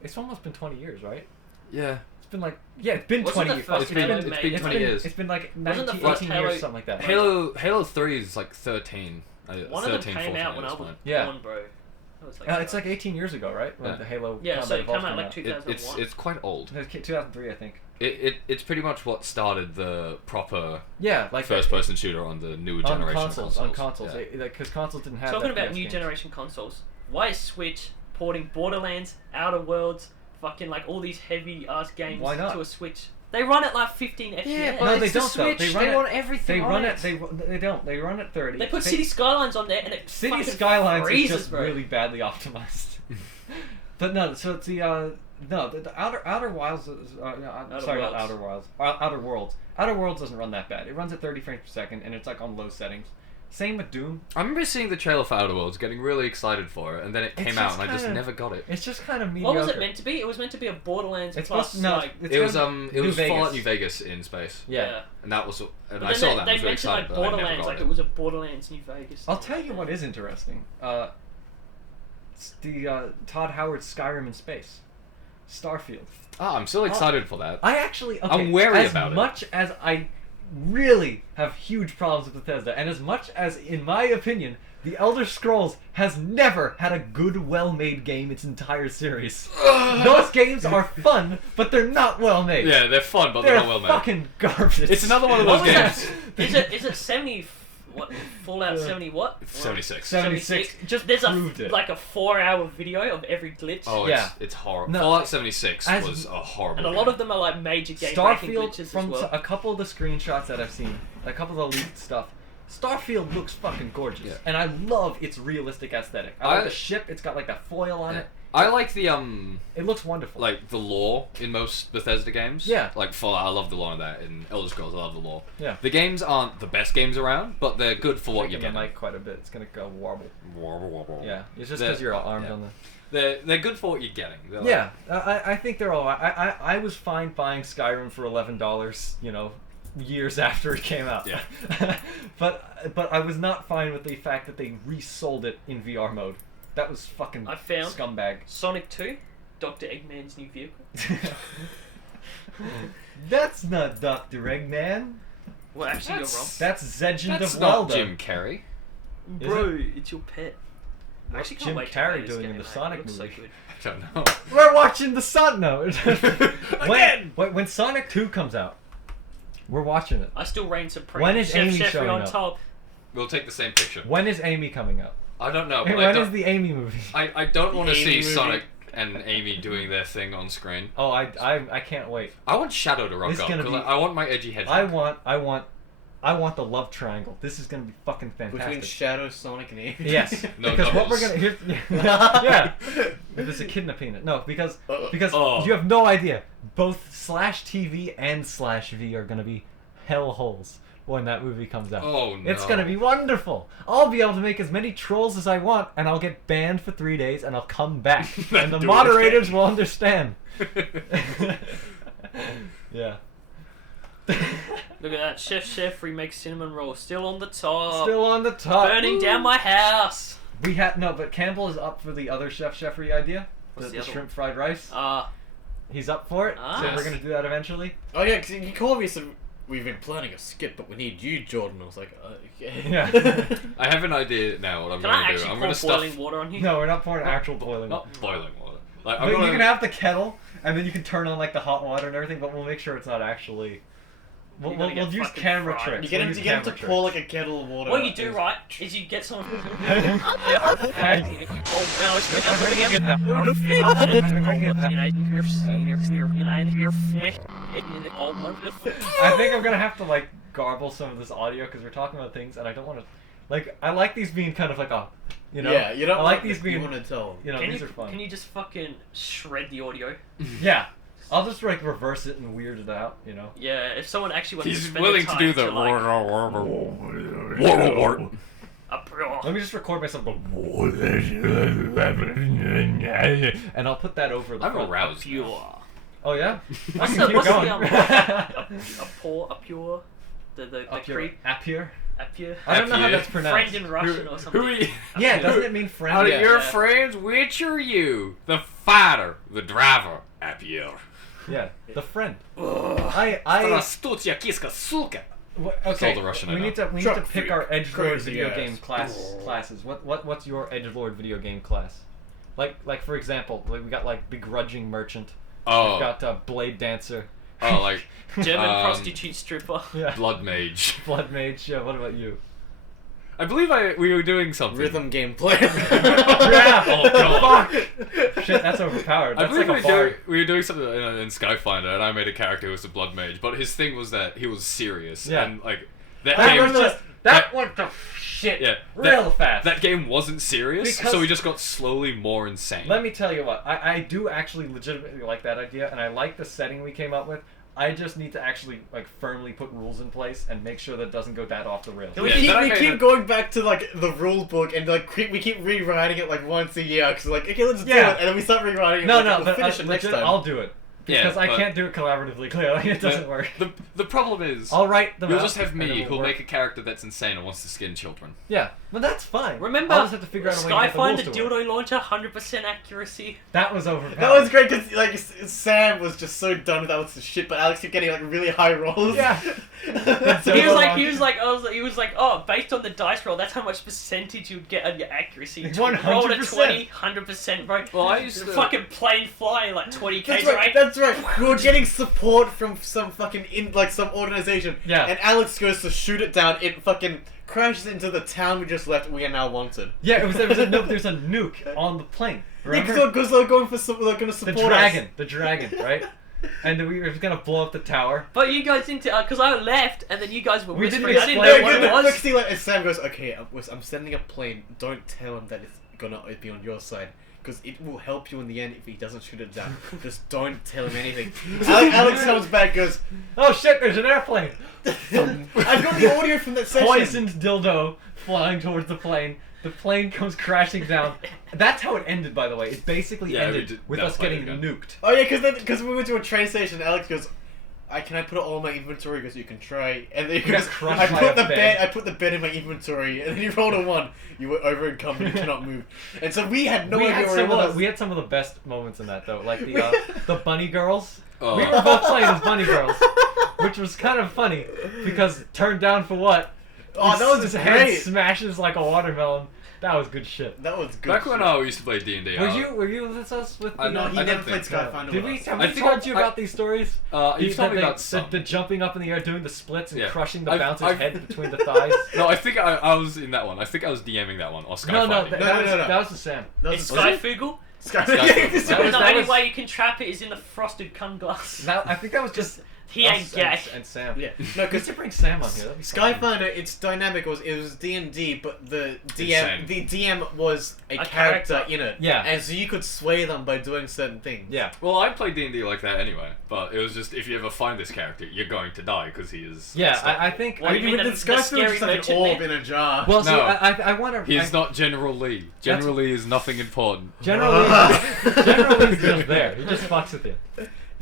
it's almost been 20 years, right? Yeah. It's been like, yeah, it's been Wasn't 20 the years. first It's been- Halo it's made- been 20 years. It's been like Wasn't the 19, first 18 Halo- years, something like that. Halo 3 is like 13. One of them 13, came 14 out when I at this was point. Yeah. born, bro. It was It's like 18 years ago, right? When Yeah. the Halo yeah, so Combat it Evolved came out like out. 2001. It's quite old. It was 2003, I think. It's pretty much what started the proper Yeah, like first-person shooter on the newer on generation consoles. of On consoles. consoles, Yeah. because consoles didn't have. Talking about FPS new games. generation consoles, why is Switch porting Borderlands, Outer Worlds, fucking like all these heavy ass games Why not? to a Switch? They run at like 15 FPS. Yeah, but No, it's they the don't. Though. Switch. They run They it. want everything They on run it. it. They don't. They run at 30. They put City Skylines on there and it City fucking Skylines freezes, is just bro. really badly optimized. But no, so it's the the Outer Wilds. Sorry, not Worlds. Outer Wilds. Outer Worlds. Outer Worlds doesn't run that bad. It runs at 30 frames per second, and it's like on low settings. Same with Doom. I remember seeing the trailer for Outer Worlds, getting really excited for it, and then it It's came out, just and I just kinda- never got it. It's just kind of What mediocre. was it meant to be? It was meant to be a Borderlands It's plus supposed to, no, like it's It was gonna- it was New Fallout Vegas. New Vegas in space, Yeah. and that was But I then saw that. I they was very mentioned excited, like but I never Borderlands, got like it. it was a Borderlands New Vegas. I'll tell you what is interesting. It's the Todd Howard Skyrim in space, Starfield. Ah, I'm still excited for that. I actually, okay, I'm wary as about it. much as I really have huge problems with Bethesda, and as much as, in my opinion, The Elder Scrolls has never had a good, well-made game its entire series. Those games are fun, but they're not well-made. Yeah, they're fun, but they're they're not well made. fucking garbage. It's another one of What those was games. that? Is it 70? What Fallout 70? What? 76. 76. Just There's proved a it. like a 4-hour video of every glitch. Oh, Yeah. it's horrible. No, Fallout 76 as- was a horrible. And a lot game. of them are like major game-breaking Starfield, glitches from as well. a couple of the screenshots that I've seen, a couple of the leaked stuff, Starfield looks fucking gorgeous, Yeah. and I love its realistic aesthetic. I like I- the ship; it's got like that foil on Yeah. it. I like the It looks wonderful. like the lore in most Bethesda games. Yeah. Like Fallout, I love the lore in that. In Elder Scrolls, I love the lore. Yeah. The games aren't the best games around, but they're good for what you're Shaking the getting. mic quite a bit. It's gonna go warble. Yeah. Yeah, it's just They're- because you're armed yeah. on the. They're good for what you're getting. They're like- Yeah, I think they're all. I was fine buying Skyrim for $11. You know, years after it came out. Yeah. but I was not fine with the fact that they resold it in VR mode. That was fucking I found- scumbag. Sonic 2, Dr. Eggman's new vehicle. That's not Dr. Eggman. Well, actually, That's- That's Zedgen That's of not Welder. Jim Carrey. you're Is wrong. Bro, it's your pet. I What's actually Jim can't wait to Carrey play this doing game, in the mate. Sonic It looks movie? So good. I don't know. We're watching the Sun. No. Again! When Sonic 2 comes out, we're watching it. I still reign supreme. When is Chef Amy Jeffrey showing on up? top. We'll take the same picture. When is Amy coming out? I don't know. Hey, But I when don't, is the Amy movie? I don't want to Amy see movie? Sonic and Amy doing their thing on screen. Oh, I can't wait. I want Shadow to rock This is up gonna because be- I want my edgy hedgehog. I want the love triangle. This is gonna be fucking Between fantastic. Shadow, Sonic, and Amy. Yes, No because what we're doubles. gonna here's, yeah, there's a kid in a peanut. No, because Oh. you have no idea. Both /TV and /V are gonna be hellholes when that movie comes out. Oh, no. It's gonna be wonderful. I'll be able to make as many trolls as I want, and I'll get banned for 3 days, and I'll come back, and the Do it moderators again. will understand. Yeah. Look at that. Chef remakes cinnamon roll. Still on the top. Still on the top. Burning down my house. We had no, but Campbell is up for the other Chef-Chefry idea, What's the the other shrimp fried rice. Ah. He's up for it, Ah. so we're gonna do that eventually. Oh yeah, because you called me some. We've been planning a skip, but we need you, Jordan. I was like, okay. Yeah. I have an idea now what I'm Can going I to do. actually I'm pour going to stuff... boiling water on you? No, we're not pouring actual boiling water. Not boiling water. Like, But I'm you gonna... can have the kettle, and then you can turn on like the hot water and everything. But we'll make sure it's not actually. We'll, You're we'll, gonna we'll get use fucking camera fried. tricks. You get We'll him use to get him to camera pour tricks. like a kettle of water. What you do, right, is you get someone. I think I'm gonna have to like garble some of this audio because we're talking about things, and I don't want to. Like, I like these being kind of like a, you know. Yeah, you don't I like want these the- being. You want to tell. You know, Can these you, are fun. can you just fucking shred the audio? Yeah, I'll just like reverse it and weird it out. You know. Yeah, if someone actually wants to He's spend willing the to time do the... like, Let me just record myself going, and I'll put that over the I'm front. aroused. pure. Oh yeah? What's I the can what's keep the going. a pure the creep Appier? a pure I don't know how Appier. that's pronounced. friend in Russian or something. Who are you? Yeah, doesn't it mean friend? Out of Yeah. your Yeah. friends, which are you? The fighter, the driver, Appier. Yeah, the friend. Ugh. I Растут я киска, сука. Okay, the Russian I we know. need to Truck pick freak. our edgelord Crazy video ass. game classes. What's your edgelord video game class? Like for example, like we got like begrudging merchant. Oh. We've got blade dancer. Oh, like German prostitute stripper. Yeah. blood mage. Blood mage. Yeah. What about you? I believe we were doing something. Rhythm gameplay. Yeah. Oh god. Shit, that's overpowered. I That's believe like a bard. we were doing something in Skyfinder, and I made a character who was a blood mage, but his thing was that he was serious. Yeah. And like that That game. was just that went to shit Yeah. real fast. That game wasn't serious, Because- so we just got slowly more insane. Let me tell you what, I do actually legitimately like that idea, and I like the setting we came up with. I just need to actually like firmly put rules in place and make sure that it doesn't go that off the rails. We Yeah, keep, then I we made keep it- going back to like the rule book and like we keep rewriting it like once a year because like okay let's do Yeah. it and then we start rewriting it. No, like, no, we'll but finish it next legit, time. I'll do it Yeah, because I but- can't do it collaboratively. Clearly, it doesn't work. The problem is, I'll write them you'll out, just have and me then we'll who'll work. make a character that's insane and wants to skin children. Yeah, but that's fine. Remember, I'll just have to figure out a way to get the rules Skyfinder to work. dildo launcher, 100% accuracy. That was overpowered. That was great because like Sam was just so done with Alex's shit, but Alex kept getting like really high rolls. Yeah. So He was Dildo like, launcher. he was like, oh, based on the dice roll, that's how much percentage you'd get on your accuracy. 100%. Roll a 20, 100%, bro. Well, I used to. Fucking plane flying like 20 That's k's right. right. That's right. We were getting support from some fucking some organization. Yeah. And Alex goes to shoot it down. It fucking crashes into the town we just left. We are now wanted. Yeah, there's a nuke on the plane. Remember? Because they're going for they're going to support The dragon, right? And we were gonna blow up the tower. But you guys didn't, because I left, and then you guys were We didn't whispering. I didn't explain know what what it it was. Next thing, like, Sam goes, okay, I'm sending a plane. Don't tell him that it's gonna be on your side. Because it will help you in the end if he doesn't shoot it down. Just don't tell him anything. Alex comes back, goes, Oh shit! There's an airplane. I've got the audio from that session. Poisoned dildo flying towards the plane. The plane comes crashing down. That's how it ended, by the way. It basically Yeah, we ended did- with that us fight getting again. nuked. Oh yeah, because we went to a train station. And Alex goes, can I put it all in my inventory? He goes, you can try. And then he goes, crushed I by put a the bed. I put the bed in my inventory, and then you rolled a 1. You were over encumbered. You cannot move. And so we had no we, idea had where some it of was. the, we had some of the best moments in that though, like the bunny girls. Oh. We were both playing as bunny girls, which was kind of funny because turned down for what? Oh, that was his great. head smashes like a watermelon. That was good shit. That was good. Back when I used to play D&D. Were you with us with the? No, he I never don't played think so. Skyfinder Did with we? us. Have I we think told you I- about these stories? You've told me The- about the, some. the jumping up in the air, doing the splits, and Yeah. crushing the I've- bouncer's I've- head between the thighs. No, I think I was in that one. I think I was DMing that one or Skyfinder. No, No, no. that was the Sam. That It's was Skyfoogle. Sky. That was- The that only was- way you can trap it is in the frosted cum glass. I think that was just He us ain't gay. and Sam. Yeah. No, We should because bring Sam on here. That'd be fun. Skyfinder, it's dynamic. It was D&D, but the Insane. DM was a A character character. in it. Yeah. And so you could sway them by doing certain things. Yeah. Well, I played D&D like that anyway, but it was just if you ever find this character, you're going to die because he is. Yeah, unstoppable. I think. Well, I you mean, mean the the Skyfinder scary was just like an merchant orb man? in a jar. Well, see, No. I want to. He's not General Lee. General Lee is nothing important. Generally, generally he's just there. He just fucks with you.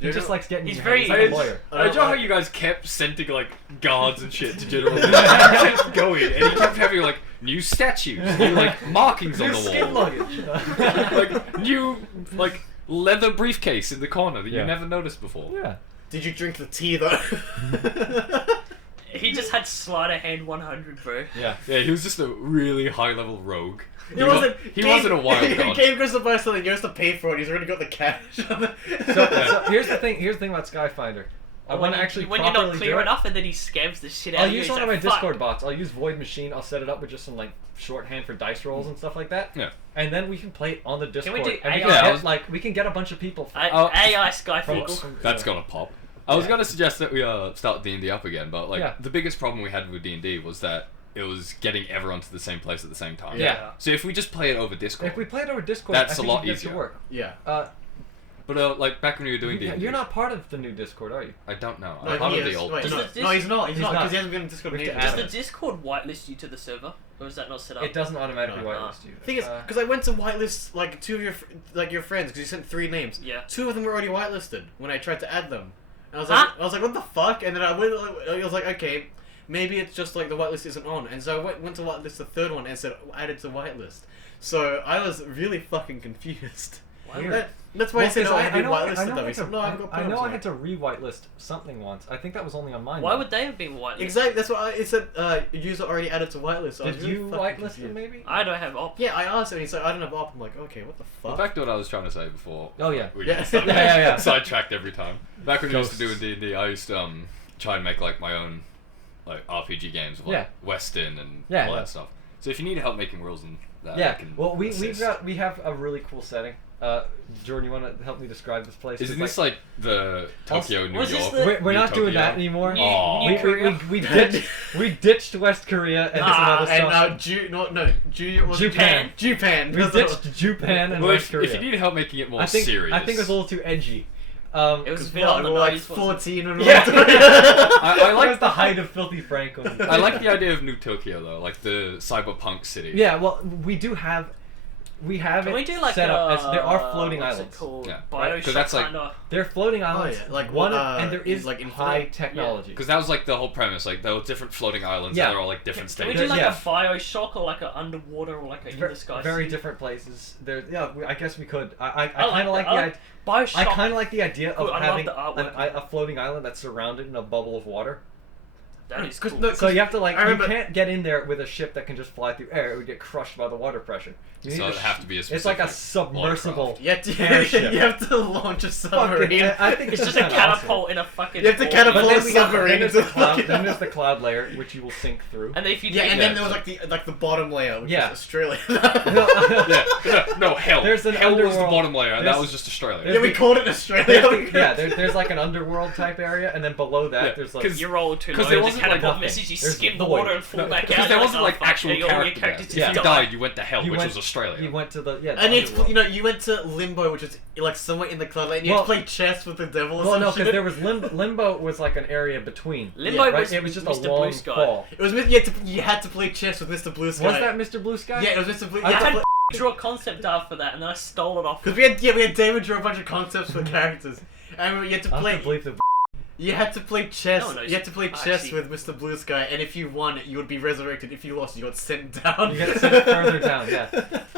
He just likes getting. He's you. very- He's like a lawyer. I enjoy how you guys kept sending like guards and shit to General Lee. He kept going, and he kept having like new statues, new like markings on New the skin wall, luggage. like new like leather briefcase in the corner that Yeah. you never noticed before. Yeah. Did you drink the tea though? He just had sleight of hand 100, bro. Yeah. Yeah, he was just a really high level rogue. He wasn't. He wasn't a wild god. Game goes to buy something. He goes to pay for it. He's already got the cash. So here's the thing. Here's the thing about Skyfinder. I want to actually when you're properly not clear do it. enough, and then he scams the shit out I'll of you. use he's one of like, my "Fuck." Discord bots. I'll use Void Machine. I'll set it up with just some like shorthand for dice rolls and stuff like that. Yeah. And then we can play it on the Discord. do and we AI? can get, like we can get a bunch of people. AI from- Skyfoogle. That's gonna pop. I was gonna suggest that we start D&D up again, but like Yeah. the biggest problem we had with D&D was that it was getting everyone to the same place at the same time. Yeah. So if we just play it over Discord, If we play it over Discord, That's I a think lot it easier. should work. Yeah. but like back when we were doing D&D, You're not part of the new Discord, are you? I don't know. No, I'm part he of the is. old. Wait, Does no, the no, he's not. He's He's not not. because he hasn't been in Discord. We have to Does add the him. Discord whitelist you to the server, or is that not set up? It doesn't automatically No. whitelist you. Thing is, because I went to whitelist like 2 of your friends because you sent 3 names. Yeah. 2 of them were already whitelisted when I tried to add them. And Huh? I was like, what the fuck? And then I was like, okay, maybe it's just like the whitelist isn't on. And so I went to whitelist the 3rd one and said added to whitelist. So I was really fucking confused. Weird. That's why I said no. I I know I whitelisted them. had He said, no, I've got I know problems I with had to re-whitelist something once. I think that was only on mine. Why though. would they have been whitelisted? Exactly. That's what it said. User already added to whitelist. So I was Did really you fucking whitelist confused. them maybe? I don't have op. Yeah, I asked him. He's like, I don't have op. I'm like, okay, what the Well, fuck? back to what I was trying to say before. Oh, yeah. We Yeah. Yeah. sidetracked every time. Back when we used to do in Ghosts. D&D, I used to try and make like my own like RPG games of like Yeah. Western and Yeah, all yeah. that stuff. So if you need help making rules and that, I Yeah. can Well, we assist. have a really cool setting. Jordan, you want to help me describe this place? Isn't 'Cause, this like the Tokyo, New was this York? the- we're New not doing Tokyo? that anymore. New- Aw. New Korea? We ditched West Korea and some Ah, other And stuff. Japan. Japan. We ditched Japan and Well, West if Korea. you need help making it more I think serious, I think it was a little too edgy. It was a bit on the like nose, wasn't it? 14 and Yeah. I That like was the height of Filthy Frank. I like the idea of New Tokyo though, like the cyberpunk city. Yeah, well, we have Can it we do like set up as there are floating what's islands. It called? Yeah. Bioshock 'Cause that's like- kinda. They're floating islands. yeah, like one, what, and there is like Infinite? high technology. Because that was like the whole premise. Like there were different floating islands, Yeah. and they're all like different Can we stages. do like Yeah. a Bioshock or like an underwater or like a in the sky? Very sea? different places. There, yeah. I guess we could. I I kind of like that. the idea. Bioshock. I kind of like the idea of Cool, I love having the artwork. a floating island that's surrounded in a bubble of water. That is 'Cause cool. no- So you have to like, I remember- you can't get in there with a ship that can just fly through air. It would get crushed by the water pressure. You So need it'd a have to be a It's like a specific submersible. You have to, Airship. you have to launch a submarine. I think It's just a kinda catapult awesome. in a fucking. You have to ball. catapult But then a we got submarine then there's into the cloud. fucking- Then there's the cloud layer, which you will sink through. And then if you Yeah, take and it- then there was like the bottom layer, which Yeah. is Australia. No, hell. There's an hell was the underworld- bottom layer, and that there's- was just Australia. Yeah, we called it Australia. There's like an underworld type area, and then below that Yeah, there's like 'cause- you roll too low, 'cause there the wasn't, like, catapult nothing. misses, you There's skim the void. water and fall No, back out. Because there wasn't oh, like fuck, actual all your character there. characters If just you die. died, you went to hell, You which went- was Australia. you went to the the And it's underworld. you went to Limbo, which is like somewhere in the cloud. And you had to play chess with the devil. Or Well, some no, because shit. there was limbo was like an area between. Limbo Yeah, Right? was It was just Mr. a long Blue Sky. fall. It was you had to play chess with Mr. Blue Sky. Was that Mr. Blue Sky? Yeah, it was Mr. Blue. I You I had had to to draw a concept art for that, and then I stole it off. because we had David draw a bunch of concepts for characters. And you had to I play. have to believe the. You had to play chess. No one knows. You had to play Oh, chess actually- with Mr. Blue Sky, and if you won, you would be resurrected. If you lost, you got sent down. You get sent further down, yeah.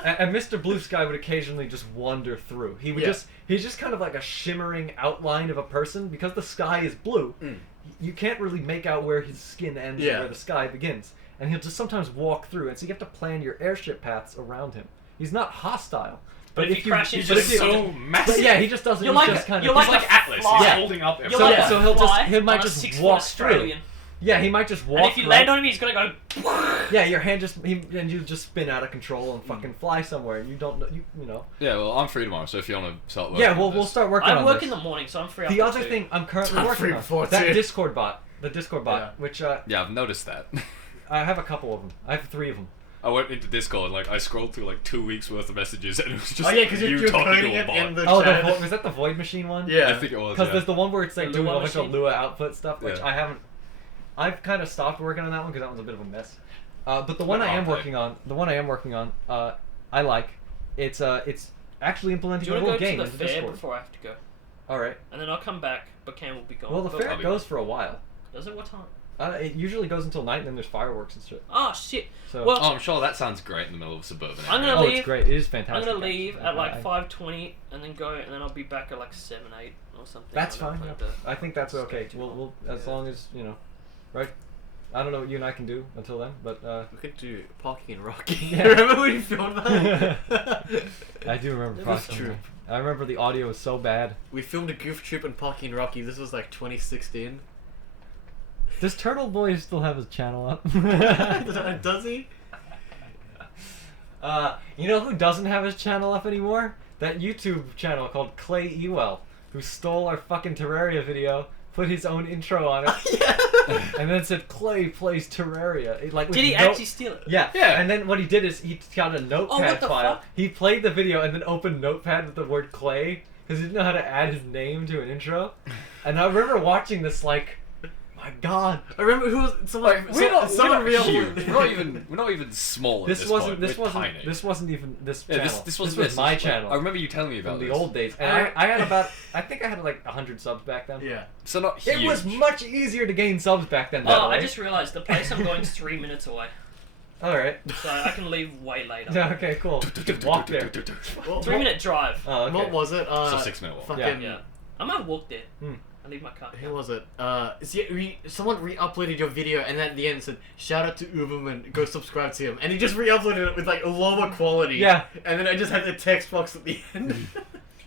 And Mr. Blue Sky would occasionally just wander through. He would Yeah. he's just kind of like a shimmering outline of a person because the sky is blue. Mm. You can't really make out where his skin ends Yeah. and where the sky begins. And he'll just sometimes walk through, and so you have to plan your airship paths around him. He's not hostile. But if you crash He's into just it, so But massive. yeah, he just doesn't. You're He's like just kind you're of. like He's like a Atlas. fly. He's holding up You're everything. So, like yeah, a so he'll just- fly he might on a just 6-foot walk Australian. Yeah, he might just walk. And if you land on him, he's gonna go. Yeah, your hand and you just spin out of control and fucking fly somewhere. You don't know. You know. Yeah, well, I'm free tomorrow, so if you want to start working Yeah, on we'll this. start working I on work this. in the morning, so I'm free. The after other 2. thing I'm currently I'm working free on before that too. Discord bot, Yeah. which Yeah, I've noticed that. I have a couple of them. I have 3 of them. I went into Discord and like I scrolled through like 2 weeks worth of messages and it was just Oh yeah, because you you're talking coding to a it bot. in the Oh, chat. was that the Void Machine one? Yeah. I think it was. Because Yeah. there's the one where it's like The doing a Lua bunch of machine? Lua output stuff, which Yeah. I haven't. I've kind of stopped working on that one because that one's a bit of a mess. But the one Not I am hard, working on, I like. It's actually Do implementing you a want to little go game to the into fair Discord. before I have to go? All right. And then I'll come back, but Cam will be gone. Well, the But- fair I'll be goes for a while. Does it? What time? It usually goes until night, and then there's fireworks and shit. Oh shit! So. Well, Oh, I'm sure that sounds great in the middle of a suburban area. I'm gonna oh, leave. it's great. It is I'm fantastic. gonna leave actually. at like I- 5:20 and then go, and then I'll be back at like 7-8 or something. That's I don't fine. know Yeah. I think that's okay. We'll as Yeah. long as you know, right? I don't know what you and I can do until then, but We could do Parking and Rocky. Yeah. Remember when you filmed that? I do remember. That was Parking. true. I remember the audio was so bad. We filmed a goof trip in Parking and Rocky. This was like 2016. Does Turtle Boy still have his channel up? Does he? You know who doesn't have his channel up anymore? That YouTube channel called Clay Ewell, who stole our fucking Terraria video, put his own intro on it, Yeah. and then said Clay plays Terraria. It, like, with Did he no- actually steal it? Yeah. Yeah. And then what he did is he got a notepad what the file. fuck? He played the video and then opened Notepad with the word Clay because he didn't know how to add his name to an intro. And I remember watching this like, my God. I remember who was someone. Like, we're not real. huge. We're not even small. At This this wasn't. point. This We're wasn't. tiny. This wasn't even this Yeah, channel. this was was my Like, channel. I remember you telling me about from the this. old days, and I had about. I think I had like 100 subs back then. Yeah. So not huge. It was much easier to gain subs back then. By Oh, the way. I just realized the place I'm going is 3 minutes away. All right. So I can leave way later. Yeah. Okay. Cool. You can walk there. 3-minute drive. Oh, okay. What was it? So 6-minute walk. Fucking, Yeah. I might walk there. Hmm. I leave my car. Who was it? Someone re-uploaded your video and then at the end said, "Shout out to Uberman, go subscribe to him." And he just re-uploaded it with like a lower quality. Yeah. And then I just had the text box at the end.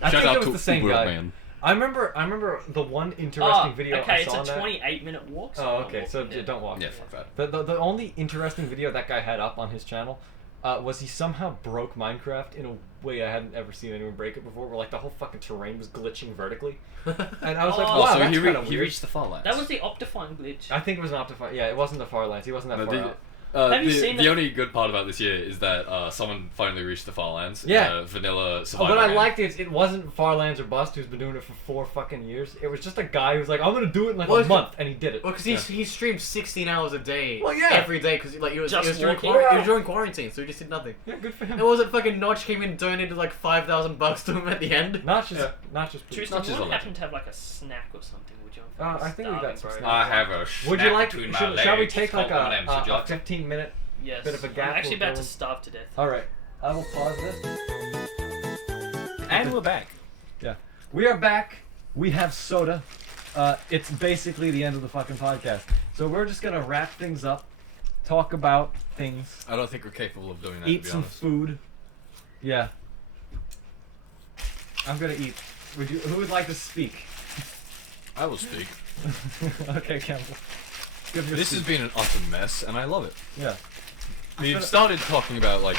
I Shout think out it was to the same Uber guy. Man. I remember the one interesting video okay, I saw it's a on that. 28-minute walk. So Oh, I won't okay. walk So there. don't walk. Yeah, fuck that. The only interesting video that guy had up on his channel was he somehow broke Minecraft in a way I hadn't ever seen anyone break it before, where like the whole fucking terrain was glitching vertically. And I was like, Oh, wow, so that's he kind of he weird. reached the far lands. That was the Optifine glitch. I think it was an Optifine. Yeah, it wasn't the far lands. He wasn't that No, far the- out. Have you seen the the- only good part about this year is that someone finally reached the far lands. Yeah. Vanilla Oh, survival. but I game. liked it. It wasn't Farlands or Bust who's been doing it for 4 fucking years. It was just a guy who's like, I'm gonna do it in like Well, a month, and he did it. Well, because he streamed 16 hours a day. Well, yeah. Every day because like it was Just during walking. it was during quarantine, so he just did nothing. Yeah, good for him. And was it fucking Notch came in and donated like $5,000 to him at the end? Not just please. Tristan, not you just wouldn't a happen to have like a snack or something, would you? I think we got some Starving, snacks. bro. I have a Would snack you like? between my Shall we legs. take like Called M&Ms. Would you a like to? 15-minute? Yes. Bit of a gap I'm actually will about go to in. starve to death. All right, I will pause this. And we're back. Yeah, we are back. We have soda. It's basically the end of the fucking podcast. So we're just gonna wrap things up, talk about things, I don't think we're capable of doing that. eat to be some honest. food. Yeah. I'm gonna eat. Who would like to speak? I will speak. Okay, Campbell. Give your This has speech. been an utter mess, and I love it. Yeah. We started talking about like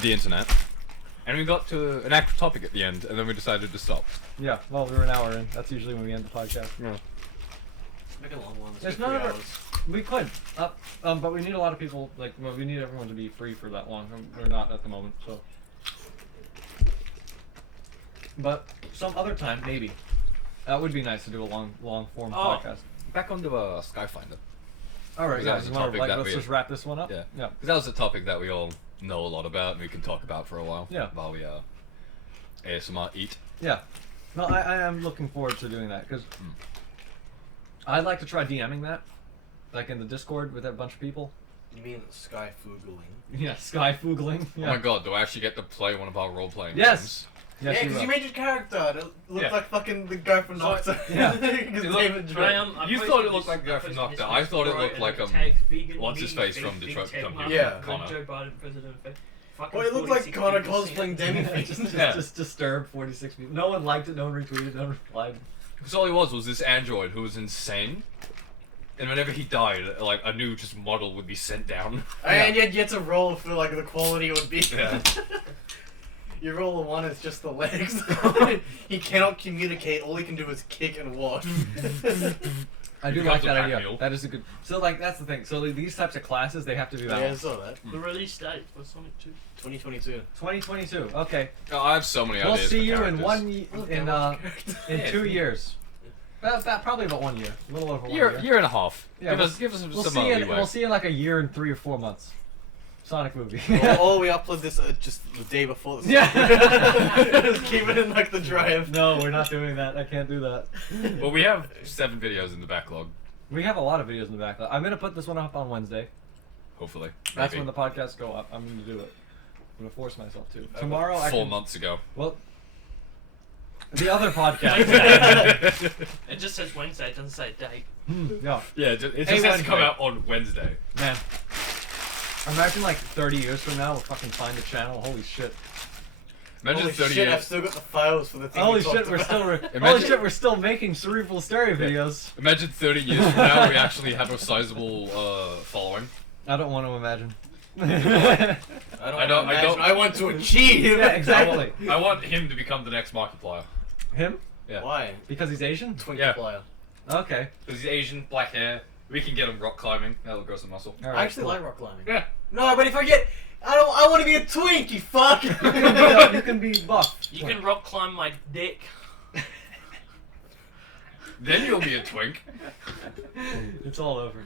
the internet, and we got to an actual topic at the end, and then we decided to stop. Yeah. Well, we were an hour in. That's usually when we end the podcast. Make a long one. There's none of it. We could, but we need a lot of people. Like, well, we need everyone to be free for that long. We're not at the moment, so. But some other time, maybe. That would be nice to do a long form podcast. Back onto Skyfinder. All right, that guys. was You a want topic to that let's we- just wrap this one up. Yeah. Yeah. Because that was a topic that we all know a lot about, and we can talk about for a while. Yeah. While we ASMR eat. Yeah. No, I am looking forward to doing that because I'd like to try DMing that, like in the Discord with a bunch of people. You mean sky foogling? Yeah, sky foogling. Yeah. Oh my god, do I actually get to play one of our role playing Yes. games? Yes, yeah, you because you will. made your character that looked Yeah. like fucking the guy from Nocta. Yeah. Because It looked- David Drake. You thought it looked like the guy from Nocta. I thought it looked like what's his face from Detroit Become Human? Yeah. Connor. Joe Biden president. Oh, it looked like Connor cosplaying Demi. just disturbed 46 people. No one liked it. No one retweeted. No one replied. Because all he was this android who was insane. And whenever he died, like a new just model would be sent down. And yet you had to roll for like the quality it would be. Yeah. Your roll of 1 is just the legs. He cannot communicate. All he can do is kick and walk. I do Becomes like a that idea. backfield. That is a good. So like that's the thing. So like, these types of classes they have to do that. Yeah, I one. saw that. The release date for Sonic 2. 2022. 2022. Okay. Oh, I have so many We'll ideas. see for you in characters. in Yeah. 2 years. Probably about 1 year. A little over 1 Year, year and a half. Yeah, give us We'll some see in leeway. we'll see in like a year and 3 or 4 months. Sonic movie. Or we upload this just the day before. The Yeah. Just keep it in like the drive. No, we're not doing that. I can't do that. Well, we have 7 videos in the backlog. We have a lot of videos in the backlog. I'm gonna put this one up on Wednesday. Hopefully. That's Maybe. when the podcasts go up. I'm gonna do it. I'm gonna force myself to. Tomorrow I 4 can. months ago. Well, the other podcast. It just says Wednesday. It doesn't say date. Yeah, Yeah, it just Hey, has to Wednesday. come out on Wednesday. man. Imagine like 30 years from now we'll fucking find the channel. Holy shit. Imagine Holy 30 shit, I've years. still got the files for the thing. Holy we talked shit, we're about. still holy Imagine- shit, we're still making cerebral stereo videos. Imagine 30 years from now we actually have a sizable following. I don't want to imagine. I don't. I want to achieve. Yeah, exactly. I want him to become the next Markiplier. Him? Yeah. Why? Because he's Asian? Twinkle Yeah. player. Okay. Because he's Asian, black hair. We can get him rock climbing. That'll grow some muscle. All I right, actually cool. like rock climbing. Yeah. No, but if I get, I want to be a twink. You fuck. you can be buff. You can rock climb my dick. Then you'll be a twink. It's all over.